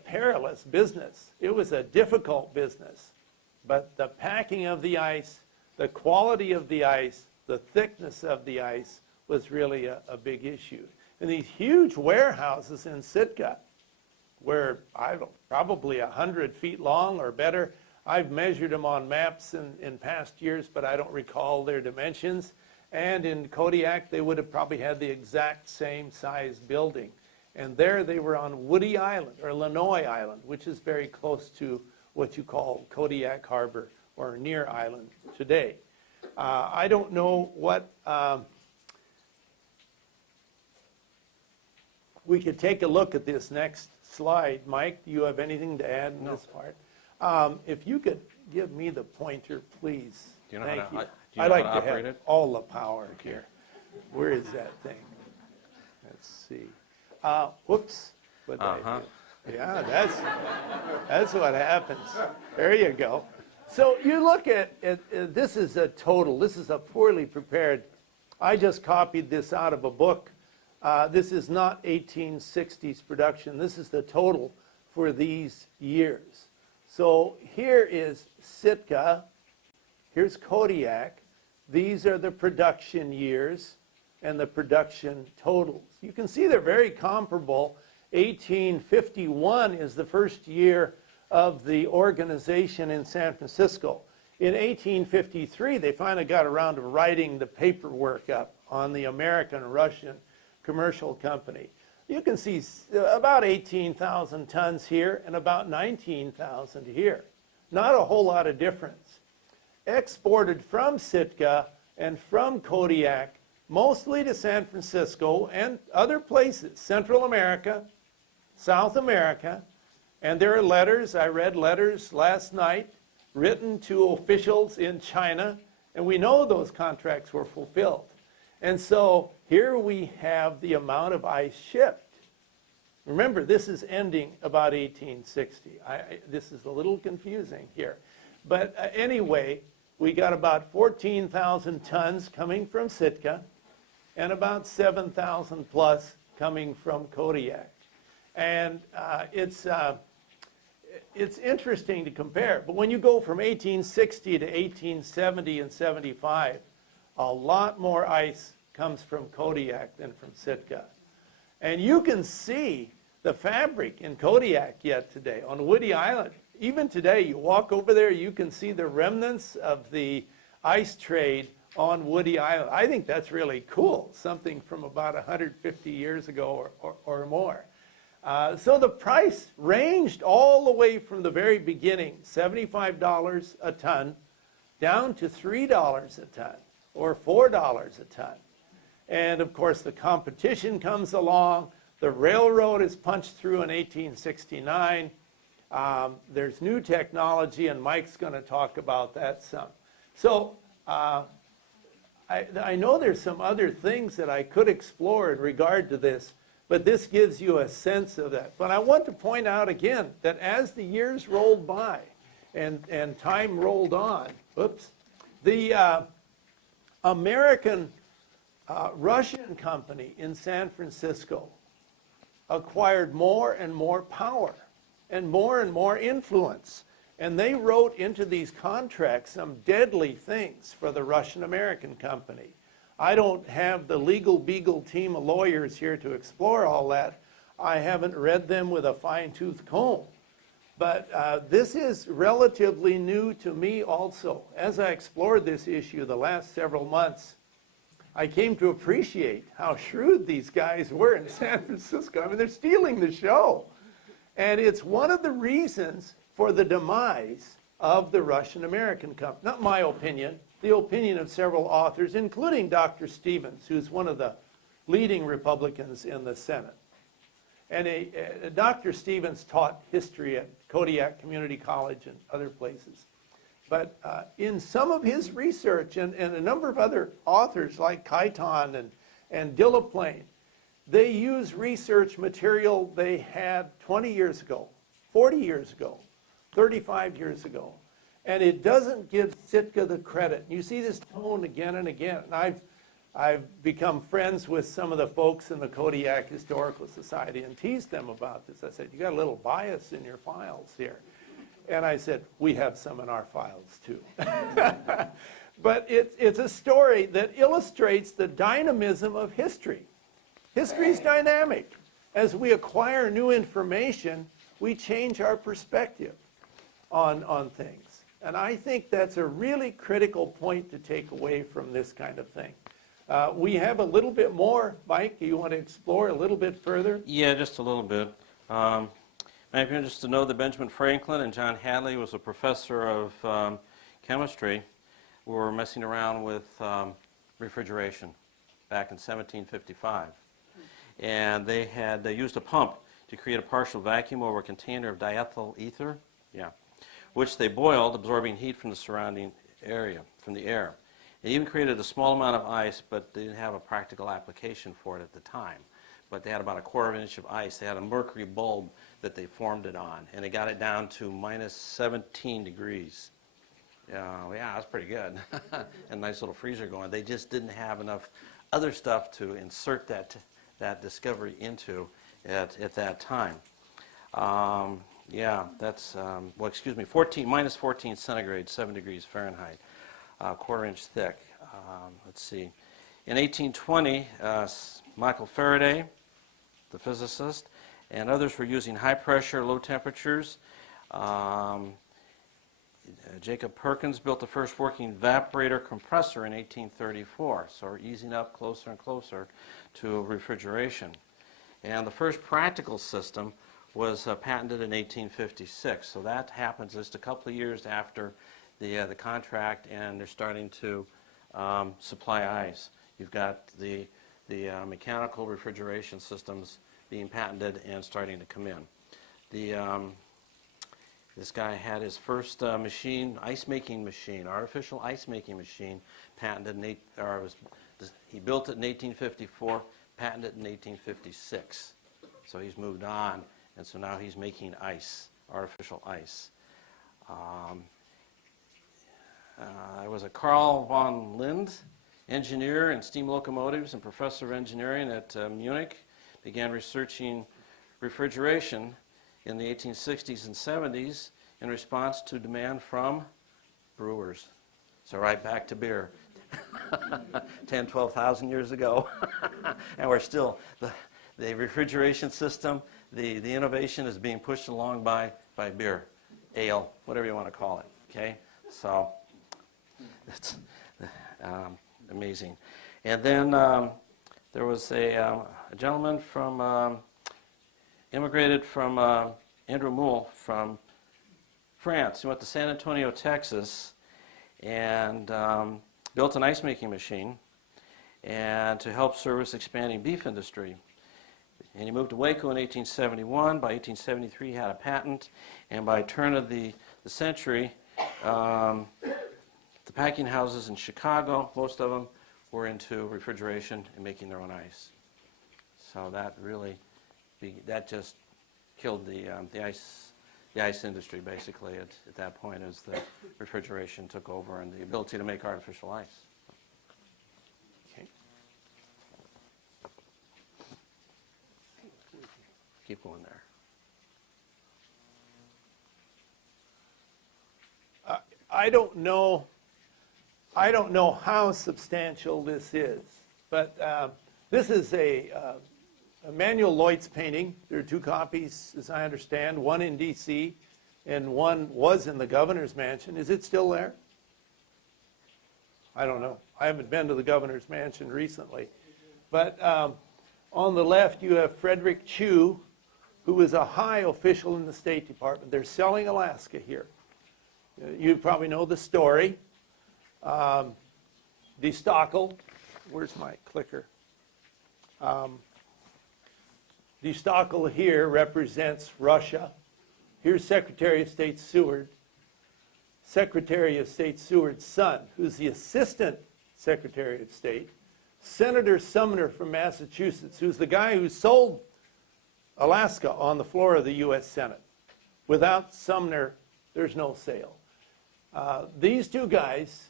perilous business. It was a difficult business. But the packing of the ice, the quality of the ice, the thickness of the ice was really a big issue. And these huge warehouses in Sitka were, probably 100 feet long or better. I've measured them on maps in past years, but I don't recall their dimensions. And in Kodiak, they would have probably had the exact same size building. And there they were on Woody Island, or Lanoi Island, which is very close to what you call Kodiak Harbor, or near Island today. I don't know what, we could take a look at this next slide. Mike, do you have anything to add in this part? If you could give me the pointer, please. Do you know Thank how to, you. do you know I'd like how to to operate have it? all the power here. Where is that thing? Let's see. Whoops. What did I do? Yeah, that's what happens. There you go. So you look at this is a total. This is a poorly prepared. I just copied this out of a book. This is not 1860s production. This is the total for these years. So here is Sitka. Here's Kodiak. These are the production years and the production totals. You can see they're very comparable. 1851 is the first year of the organization in San Francisco. In 1853, they finally got around to writing the paperwork up on the American-Russian Commercial Company. You can see about 18,000 tons here and about 19,000 here. Not a whole lot of difference. Exported from Sitka and from Kodiak, mostly to San Francisco and other places, Central America, South America, and there are letters, I read letters last night, written to officials in China, and we know those contracts were fulfilled. And so here we have the amount of ice shipped. Remember, this is ending about 1860. This is a little confusing here. But anyway, we got about 14,000 tons coming from Sitka and about 7,000 plus coming from Kodiak. And it's interesting to compare. But when you go from 1860 to 1870 and 75, a lot more ice comes from Kodiak than from Sitka. And you can see the fabric in Kodiak yet today on Woody Island. Even today, you walk over there, you can see the remnants of the ice trade on Woody Island. I think that's really cool, something from about 150 years ago or more. So the price ranged all the way from the very beginning, $75 a ton, down to $3 a ton or $4 a ton. And of course, the competition comes along. The railroad is punched through in 1869. There's new technology, and Mike's going to talk about that some. So I know there's some other things that I could explore in regard to this, but this gives you a sense of that. But I want to point out again that as the years rolled by and time rolled on, the American Russian company in San Francisco acquired more and more power and more influence. And they wrote into these contracts some deadly things for the Russian-American company. I don't have the legal beagle team of lawyers here to explore all that. I haven't read them with a fine-tooth comb. But this is relatively new to me also. As I explored this issue the last several months, I came to appreciate how shrewd these guys were in San Francisco. I mean, they're stealing the show. And it's one of the reasons for the demise of the Russian-American company. Not my opinion, the opinion of several authors, including Dr. Stevens, who's one of the leading Republicans in the Senate. And Dr. Stevens taught history at Kodiak Community College and other places. But in some of his research, and a number of other authors like Kaiton and Delaplane, they use research material they had 20 years ago, 40 years ago, 35 years ago. And it doesn't give Sitka the credit. You see this tone again and again. And I've become friends with some of the folks in the Kodiak Historical Society and teased them about this. I said, you got a little bias in your files here. And I said, we have some in our files too. But it's a story that illustrates the dynamism of history. History is dynamic. As we acquire new information, we change our perspective on things. And I think that's a really critical point to take away from this kind of thing. We have a little bit more. Mike, do you want to explore a little bit further? Yeah, just a little bit. Might be interested to know that Benjamin Franklin and John Hadley was a professor of chemistry who were messing around with refrigeration back in 1755. And they used a pump to create a partial vacuum over a container of diethyl ether, which they boiled, absorbing heat from the surrounding area, from the air. They even created a small amount of ice, but they didn't have a practical application for it at the time. But they had about a quarter inch of ice. They had a mercury bulb that they formed it on, and they got it down to minus 17 degrees. Yeah, that's pretty good. And a nice little freezer going. They just didn't have enough other stuff to insert that discovery into at that time. That's, minus 14 centigrade, 7 degrees Fahrenheit, quarter inch thick. Let's see. In 1820, Michael Faraday, the physicist, and others were using high pressure, low temperatures. Jacob Perkins built the first working evaporator compressor in 1834, so we're easing up closer and closer to refrigeration. And the first practical system was patented in 1856, so that happens just a couple of years after the contract, and they're starting to supply ice. You've got the mechanical refrigeration systems being patented and starting to come in. This guy had his first ice-making machine, artificial ice-making machine, patented he built it in 1854, patented in 1856. So he's moved on, and so now he's making ice, artificial ice. I was a Carl von Lind engineer in steam locomotives and professor of engineering at Munich. Began researching refrigeration in the 1860s and 70s in response to demand from brewers. So right back to beer. 10, 12,000 years ago. And we're still, the refrigeration system, the innovation is being pushed along by beer, ale, whatever you want to call it, okay? So it's amazing. And then there was a gentleman from, immigrated from Andrew Moule from France. He went to San Antonio, Texas, and built an ice-making machine and to help service expanding beef industry. And he moved to Waco in 1871. By 1873, he had a patent. And by turn of the century, the packing houses in Chicago, most of them were into refrigeration and making their own ice. So that really, that just killed the ice industry, basically, at that point, as the refrigeration took over and the ability to make artificial ice. Okay. Keep going there. I don't know how substantial this is, but this is a Emanuel Leut's painting. There are two copies, as I understand, one in D.C. and one was in the governor's mansion. Is it still there? I don't know. I haven't been to the governor's mansion recently. But on the left, you have Frederick Chew, who was a high official in the State Department. They're selling Alaska here. You probably know the story. De Stockel, where's my clicker? De Stockel here represents Russia. Here's Secretary of State Seward. Secretary of State Seward's son, who's the Assistant Secretary of State. Senator Sumner from Massachusetts, who's the guy who sold Alaska on the floor of the U.S. Senate. Without Sumner, there's no sale. These two guys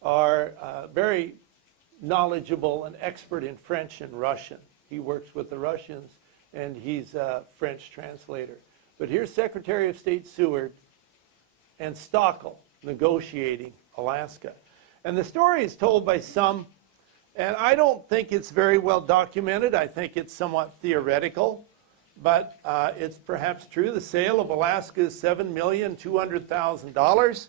are very knowledgeable and expert in French and Russian. He works with the Russians, and he's a French translator. But here's Secretary of State Seward and Stockel negotiating Alaska. And the story is told by some, and I don't think it's very well documented. I think it's somewhat theoretical, but it's perhaps true. The sale of Alaska is $7,200,000.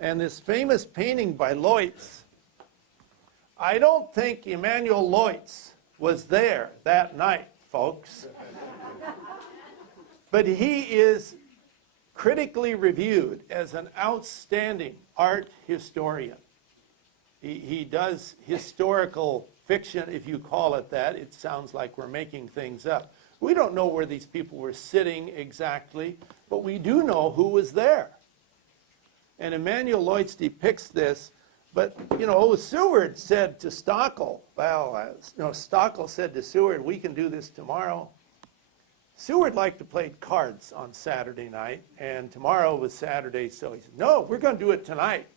And this famous painting by Leutz, I don't think Emanuel Leutz was there that night, folks. But he is critically reviewed as an outstanding art historian. He does historical fiction, if you call it that. It sounds like we're making things up. We don't know where these people were sitting exactly, but we do know who was there. And Emanuel Leutz depicts this, but, Seward said to Stockel, Stockel said to Seward, we can do this tomorrow. Seward liked to play cards on Saturday night, and tomorrow was Saturday, so he said, no, we're going to do it tonight.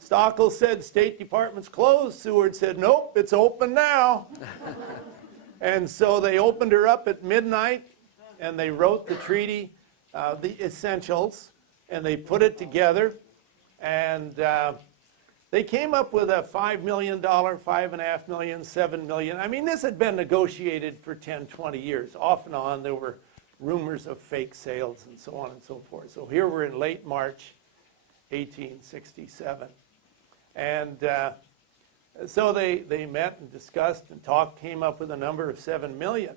Stockel said, State Department's closed. Seward said, nope, it's open now. And so they opened her up at midnight, and they wrote the treaty, the essentials, and they put it together. And they came up with a $5 million, $5.5 million, $7 million. I mean, this had been negotiated for 10, 20 years. Off and on, there were rumors of fake sales and so on and so forth. So here we're in late March 1867. And so they met and discussed and talked, came up with a number of $7 million.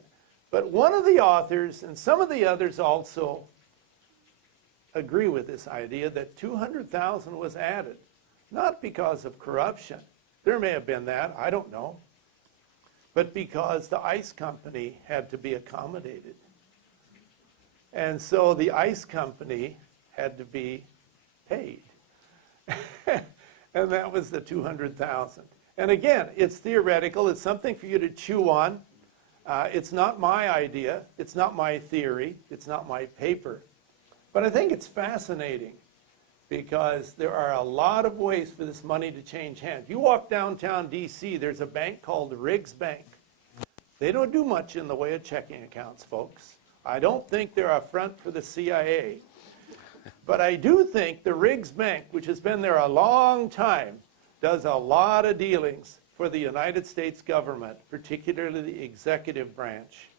But one of the authors, and some of the others also, agree with this idea that $200,000 was added, not because of corruption. There may have been that, I don't know, but because the ice company had to be accommodated. And so the ice company had to be paid. And that was the $200,000. And again, it's theoretical. It's something for you to chew on. It's not my idea, it's not my theory, it's not my paper, but I think it's fascinating because there are a lot of ways for this money to change hands. You walk downtown DC, there's a bank called the Riggs Bank. They don't do much in the way of checking accounts, folks. I don't think they're a front for the CIA. But I do think the Riggs Bank, which has been there a long time, does a lot of dealings for the United States government, particularly the executive branch,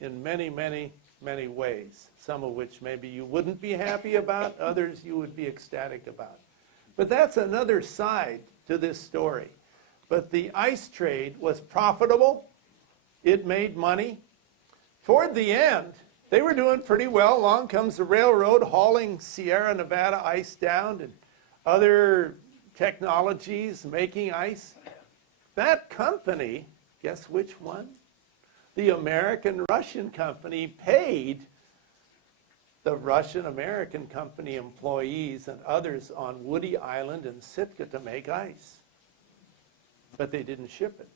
in many, many, many ways, some of which maybe you wouldn't be happy about, others you would be ecstatic about. But that's another side to this story. But the ice trade was profitable. It made money. Toward the end, they were doing pretty well. Along comes the railroad hauling Sierra Nevada ice down and other technologies making ice. That company, guess which one? The American-Russian company paid the Russian-American company employees and others on Woody Island and Sitka to make ice. But they didn't ship it.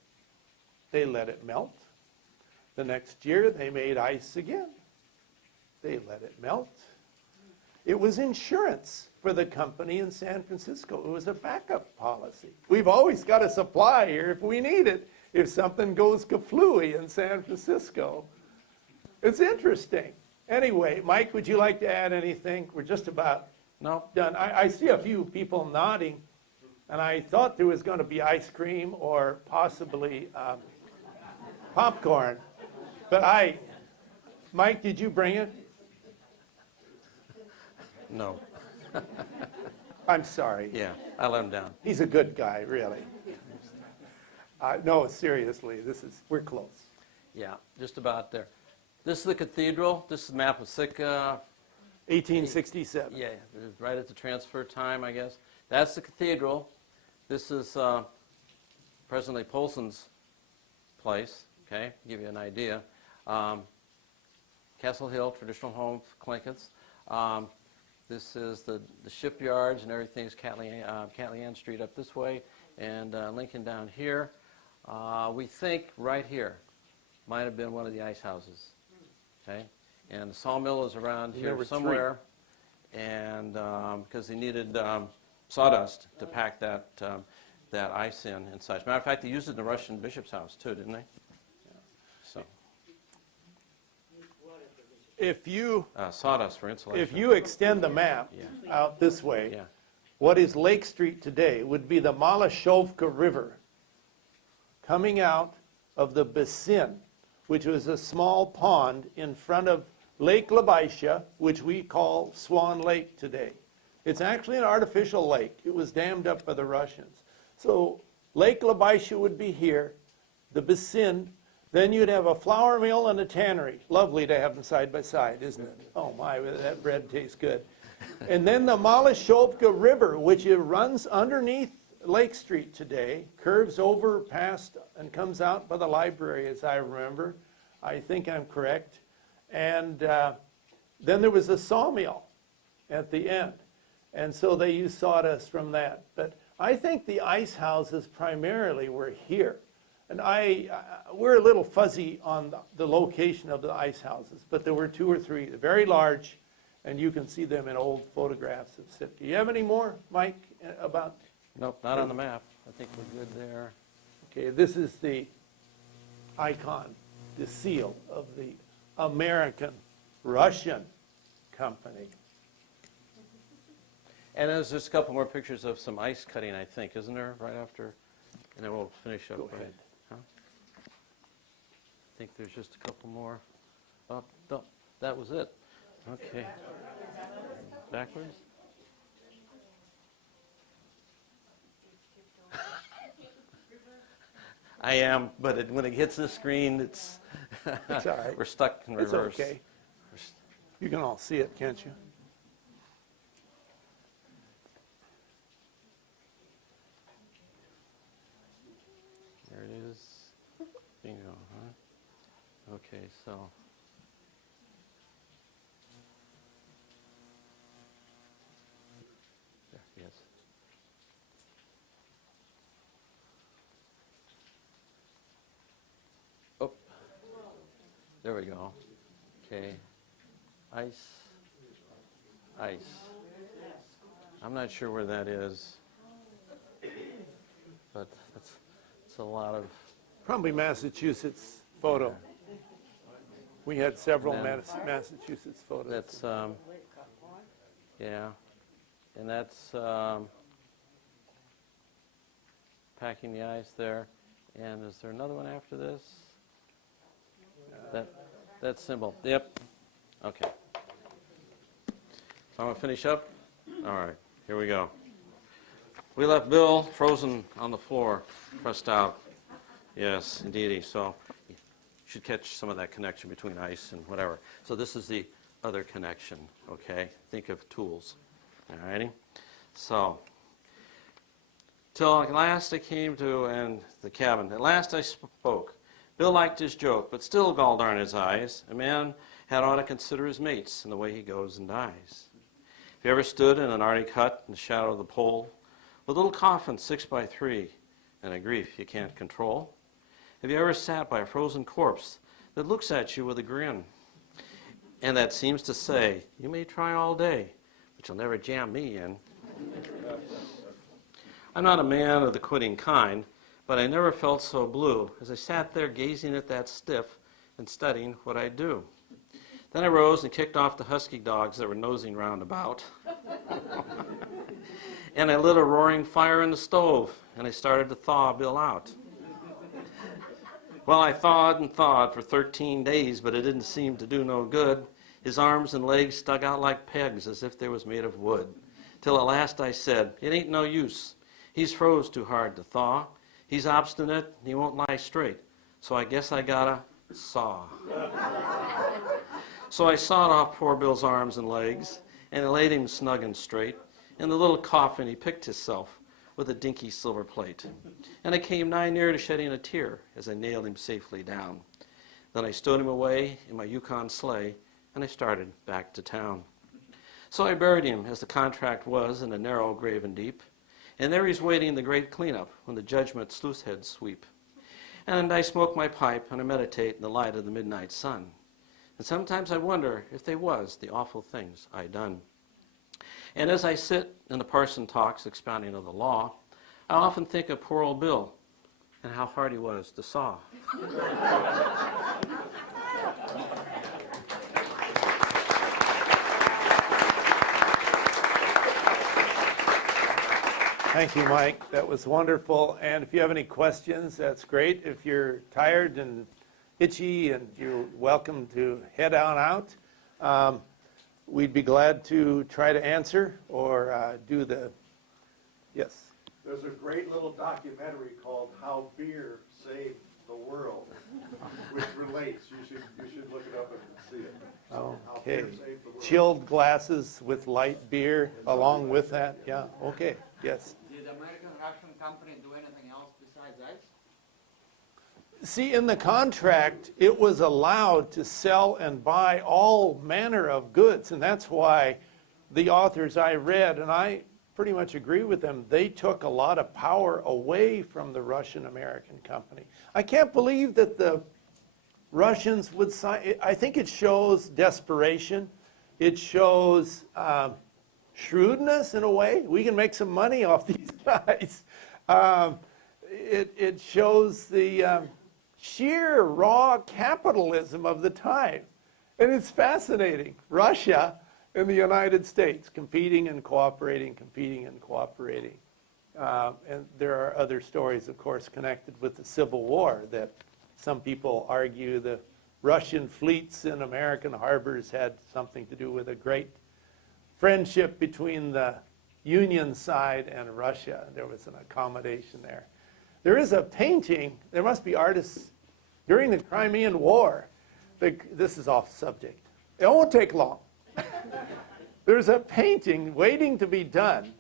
They let it melt. The next year, they made ice again. They let it melt. It was insurance for the company in San Francisco. It was a backup policy. We've always got a supply here if we need it, if something goes kaflooey in San Francisco. It's interesting. Anyway, Mike, would you like to add anything? We're just about No? done. I see a few people nodding, and I thought there was going to be ice cream or possibly popcorn. But Mike, did you bring it? No. I'm sorry. Yeah, I let him down. He's a good guy, really. No, seriously, we're close. Yeah, just about there. This is the cathedral. This is the map of Sitka. 1867. Yeah, it was right at the transfer time, I guess. That's the cathedral. This is presently Polson's place, okay, give you an idea. Castle Hill, traditional home for Clinkets. This is the shipyards and everything's Catley-Ann Street up this way, and Lincoln down here. We think right here might have been one of the ice houses, okay? And the sawmill is around here Number somewhere, and because they needed sawdust to pack that ice in and such. Matter of fact, they used it in the Russian bishop's house too, didn't they? So If you sawdust for insulation. if you extend the map Yeah. out this way, Yeah. what is Lake Street today would be the Maloshovka River coming out of the Basin, which was a small pond in front of Lake Labaisha, which we call Swan Lake today. It's actually an artificial lake. It was dammed up by the Russians. So Lake Labaisha would be here, the Basin. Then you'd have a flour mill and a tannery. Lovely to have them side by side, isn't it? Oh my, that bread tastes good. And then the Maloshovka River, which runs underneath Lake Street today, curves over past and comes out by the library, as I remember. I think I'm correct. And then there was a sawmill at the end. And so they used sawdust from that. But I think the ice houses primarily were here. And we're a little fuzzy on the location of the ice houses, but there were 2 or 3, very large, and you can see them in old photographs of Sitka. Do you have any more, Mike, about? Nope, not on the map. I think we're good there. Okay, this is the icon, the seal of the American-Russian company. And there's just a couple more pictures of some ice cutting, I think, isn't there, right after? And then we'll finish up. Go right? ahead. Huh? I think there's just a couple more. Oh, no, that was it. Okay. Backwards? I am, but when it hits the screen, it's It's all right. we're stuck in It's reverse. okay. You can all see it, can't you? There it is. Bingo, huh? Okay, so. There, yes. Oh. There we go. Okay. Ice. Ice. I'm not sure where that is, but it's a lot of. Probably Massachusetts photo. We had several And then- Massachusetts photos. That's yeah, and that's packing the ice there. And is there another one after this? That symbol. Yep. Okay. So I'm gonna finish up. All right. Here we go. We left Bill frozen on the floor, pressed out. Yes, indeedy. So you should catch some of that connection between ice and whatever. So this is the other connection, okay? Think of tools, all righty? So, till at last I came to and the cabin. At last I spoke. Bill liked his joke, but still gall darn his eyes. A man had ought to consider his mates and the way he goes and dies. Have you ever stood in an Arctic hut in the shadow of the pole, with a little coffin 6x3 and a grief you can't control? Have you ever sat by a frozen corpse that looks at you with a grin, and that seems to say, you may try all day, but you'll never jam me in? I'm not a man of the quitting kind, but I never felt so blue as I sat there gazing at that stiff and studying what I'd do. Then I rose and kicked off the husky dogs that were nosing round about. And I lit a roaring fire in the stove, and I started to thaw Bill out. Well, I thawed and thawed for 13 days, but it didn't seem to do no good. His arms and legs stuck out like pegs as if they was made of wood. Till at last I said, it ain't no use. He's froze too hard to thaw. He's obstinate, and he won't lie straight. So I guess I gotta saw. So I sawed off poor Bill's arms and legs, and I laid him snug and straight. In the little coffin he picked himself with a dinky silver plate. And I came nigh near to shedding a tear as I nailed him safely down. Then I stowed him away in my Yukon sleigh, and I started back to town. So I buried him as the contract was in a narrow grave and deep. And there he's waiting the great cleanup when the judgment sluice heads sweep. And I smoke my pipe and I meditate in the light of the midnight sun. And sometimes I wonder if they was the awful things I done. And as I sit and the parson talks expounding of the law, I often think of poor old Bill and how hard he was to saw. Thank you, Mike. That was wonderful. And if you have any questions, that's great. If you're tired and itchy, and you're welcome to head on out. We'd be glad to try to answer or do the, yes. There's a great little documentary called How Beer Saved the World, which relates. You should look it up and see it. So, How Okay. Beer Saved the World. Chilled glasses with light beer along with that. Yeah, okay, yes. Did the American Russian company do anything else besides ice? See, in the contract, it was allowed to sell and buy all manner of goods, and that's why the authors I read, and I pretty much agree with them, they took a lot of power away from the Russian-American company. I can't believe that the Russians would sign. I think it shows desperation. It shows shrewdness in a way. We can make some money off these guys. It shows the sheer raw capitalism of the time. And it's fascinating. Russia and the United States competing and cooperating. And there are other stories, of course, connected with the Civil War that some people argue the Russian fleets in American harbors had something to do with a great friendship between the Union side and Russia. There was an accommodation there. There is a painting, there must be artists, during the Crimean War. This is off subject. It won't take long. There's a painting waiting to be done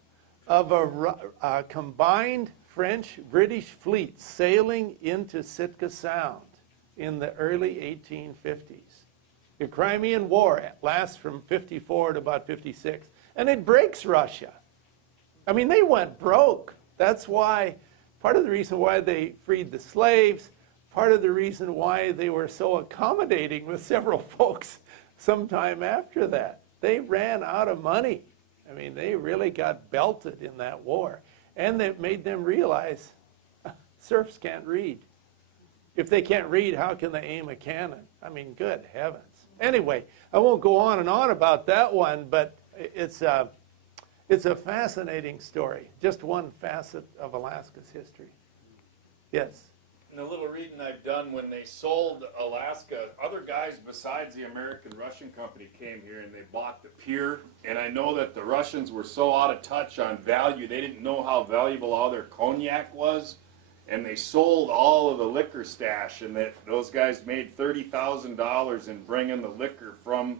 of a combined French-British fleet sailing into Sitka Sound in the early 1850s. The Crimean War lasts from 54 to about 56, and it breaks Russia. I mean, they went broke. That's why, part of the reason why they freed the slaves, part of the reason why they were so accommodating with several folks sometime after that. They ran out of money. I mean, they really got belted in that war. And it made them realize serfs can't read. If they can't read, how can they aim a cannon? I mean, good heavens. Anyway, I won't go on and on about that one, but it's a fascinating story. Just one facet of Alaska's history. Yes? In the little reading I've done, when they sold Alaska, other guys besides the American-Russian company came here and they bought the pier. And I know that the Russians were so out of touch on value, they didn't know how valuable all their cognac was. And they sold all of the liquor stash, and that those guys made $30,000 in bringing the liquor from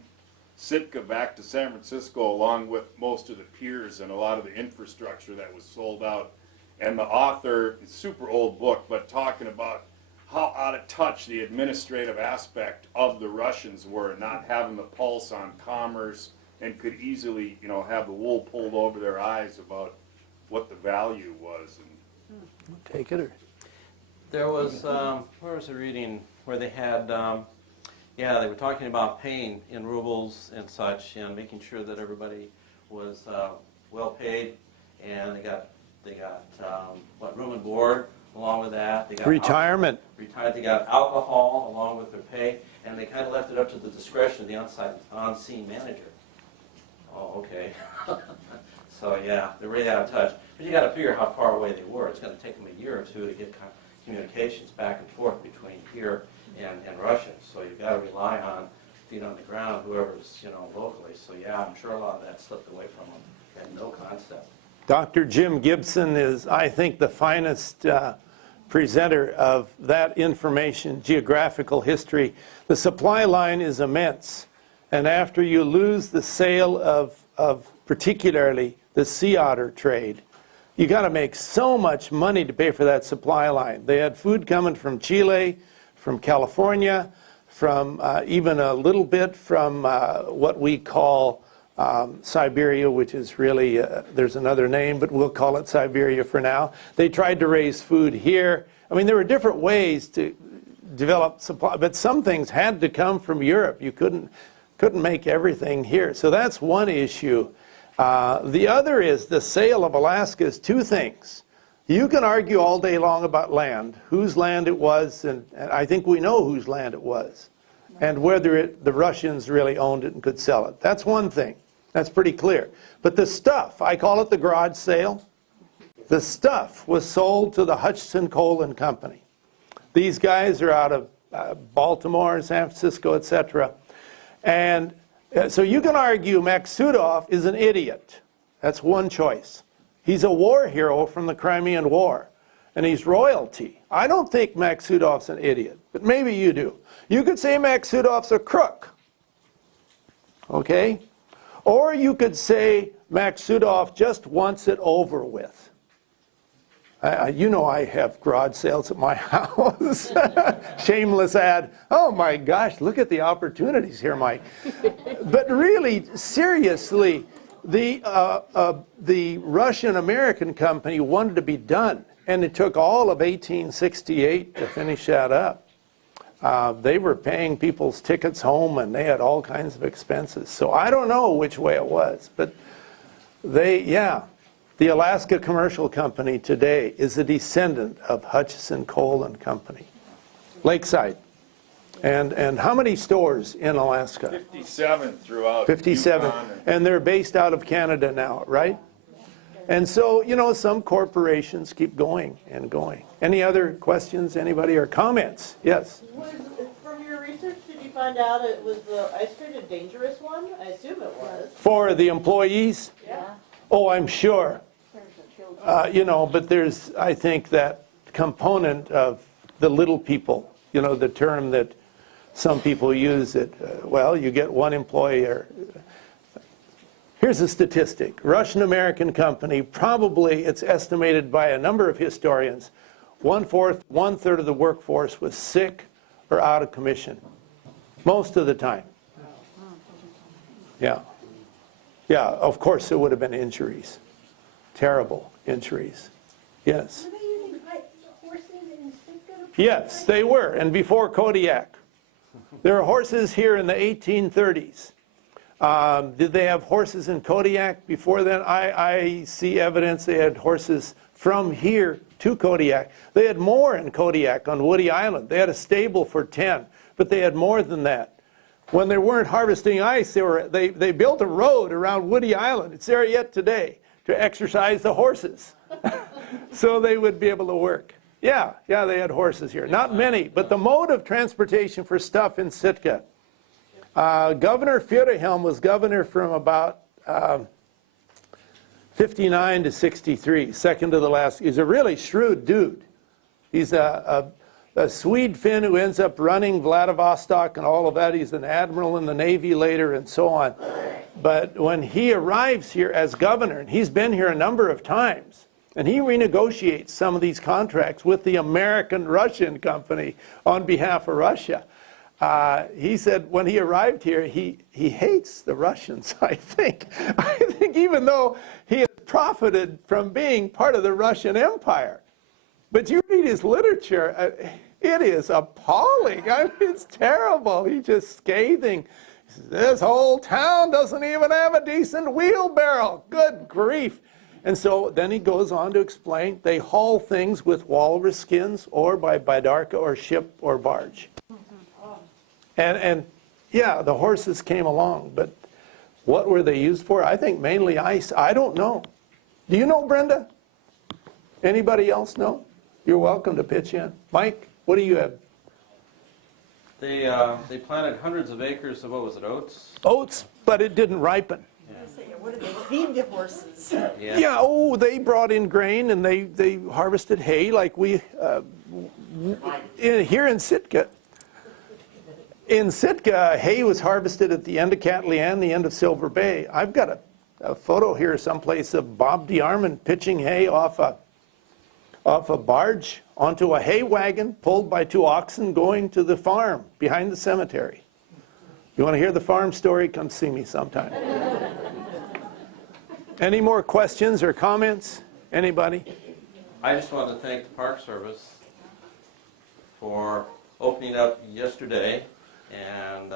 Sitka back to San Francisco, along with most of the piers and a lot of the infrastructure that was sold out. And the author, super old book, but talking about how out of touch the administrative aspect of the Russians were, not having the pulse on commerce, and could easily, you know, have the wool pulled over their eyes about what the value was. And Take it or... There was, where was the reading, where they had, yeah, they were talking about paying in rubles and such, and making sure that everybody was well paid, and they got what, room and board along with that. They got Retirement. They got alcohol along with their pay, and they kind of left it up to the discretion of the on-scene manager. Oh, okay. So yeah, they're really out of touch. But you got to figure how far away they were. It's going to take them a year or two to get communications back and forth between here and Russia. So you've got to rely on feet on the ground, whoever's, you know, locally. So yeah, I'm sure a lot of that slipped away from them. They had no concept. Dr. Jim Gibson is, I think, the finest presenter of that information, geographical history. The supply line is immense. And after you lose the sale of particularly the sea otter trade, you got to make so much money to pay for that supply line. They had food coming from Chile, from California, from even a little bit from what we call Siberia, which is really, there's another name, but we'll call it Siberia for now. They tried to raise food here. I mean, there were different ways to develop supply, but some things had to come from Europe. You couldn't make everything here. So that's one issue. The other is the sale of Alaska is two things. You can argue all day long about land, whose land it was, and I think we know whose land it was, and whether the Russians really owned it and could sell it. That's one thing. That's pretty clear. But the stuff, I call it the garage sale, the stuff was sold to the Hutchison Coal and Company. These guys are out of Baltimore, San Francisco, etc. And so you can argue Maksudov is an idiot. That's one choice. He's a war hero from the Crimean War, and he's royalty. I don't think Maksudov's an idiot, but maybe you do. You could say Maksudov's a crook, okay? Or you could say Maksudov just wants it over with. You know I have garage sales at my house. Shameless ad. Oh my gosh, look at the opportunities here, Mike. But really, seriously, the Russian-American company wanted to be done, and it took all of 1868 to finish that up. They were paying people's tickets home, and they had all kinds of expenses. So I don't know which way it was, but yeah. The Alaska Commercial Company today is a descendant of Hutchison Coal and Company. Lakeside. And how many stores in Alaska? 57 throughout 57. Yukon And they're based out of Canada now, right? And so, you know, some corporations keep going and going. Any other questions, anybody, or comments? Yes? From your research, did you find out it was the ice trade a dangerous one? I assume it was. For the employees? Yeah. Oh, I'm sure. You know, but there's, I think, that component of the little people, you know, the term that some people use it, well, you get one employee. Here's a statistic. Russian-American company, probably it's estimated by a number of historians, one-third of the workforce was sick or out of commission, most of the time. Yeah. Yeah, of course there would have been injuries, terrible injuries. Yes? Were they using horses in Sitka to Yes, they were, and before Kodiak. There are horses here in the 1830s. Did they have horses in Kodiak before then? I see evidence they had horses from here to Kodiak. They had more in Kodiak on Woody Island. They had a stable for 10, but they had more than that. When they weren't harvesting ice, they built a road around Woody Island. It's there yet today to exercise the horses so they would be able to work. Yeah, they had horses here. Not many, but the mode of transportation for stuff in Sitka. Governor Feuderhelm was governor from about 59 to 63, second to the last. He's a really shrewd dude. He's a Swede Finn who ends up running Vladivostok and all of that. He's an admiral in the Navy later and so on. But when he arrives here as governor, and he's been here a number of times, and he renegotiates some of these contracts with the American-Russian company on behalf of Russia. He said when he arrived here, he hates the Russians, I think. I think even though he has profited from being part of the Russian Empire. But you read his literature, it is appalling. I mean, it's terrible. He's just scathing. He says, this whole town doesn't even have a decent wheelbarrow. Good grief. And so then he goes on to explain they haul things with walrus skins or by bidarka or ship or barge. And yeah, the horses came along, but what were they used for? I think mainly ice. I don't know. Do you know, Brenda? Anybody else know? You're welcome to pitch in. Mike, what do you have? They planted hundreds of acres of, what was it, oats? Oats, but it didn't ripen. What did they feed the horses? Yeah, they brought in grain and they harvested hay like we, here in Sitka. In Sitka, hay was harvested at the end of Catlian, the end of Silver Bay. I've got a photo here someplace of Bob DeArmond pitching hay off a barge onto a hay wagon pulled by 2 oxen going to the farm behind the cemetery. You want to hear the farm story? Come see me sometime. Any more questions or comments? Anybody? I just wanted to thank the Park Service for opening up yesterday and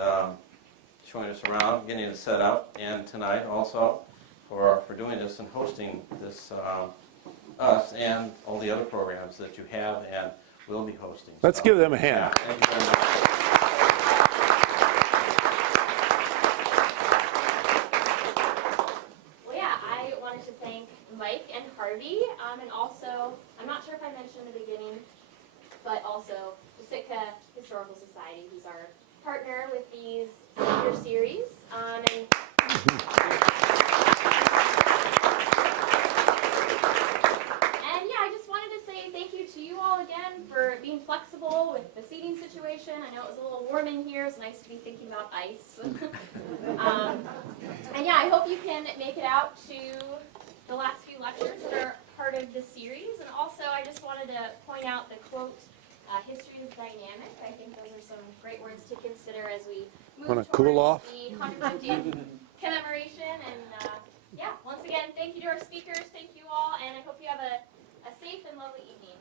showing us around, getting it set up, and tonight also for doing this and hosting this, us and all the other programs that you have and will be hosting. Let's give them a hand. Yeah, thank you very much. Well, yeah, I wanted to thank Mike and Harvey, and also, I'm not sure if I mentioned in the beginning, but also the Sitka Historical Society, who's our partner with these senior series. And yeah, I just wanted to say thank you to you all again for being flexible with the seating situation. I know it was a little warm in here. It's nice to be thinking about ice. And yeah, I hope you can make it out to the last few lectures that are part of this series. And also, I just wanted to point out the quote, history is dynamic. I think those are some great words to consider as we move Wanna towards cool off? the 150th commemoration. And yeah, once again, thank you to our speakers. Thank you all. And I hope you have a safe and lovely evening.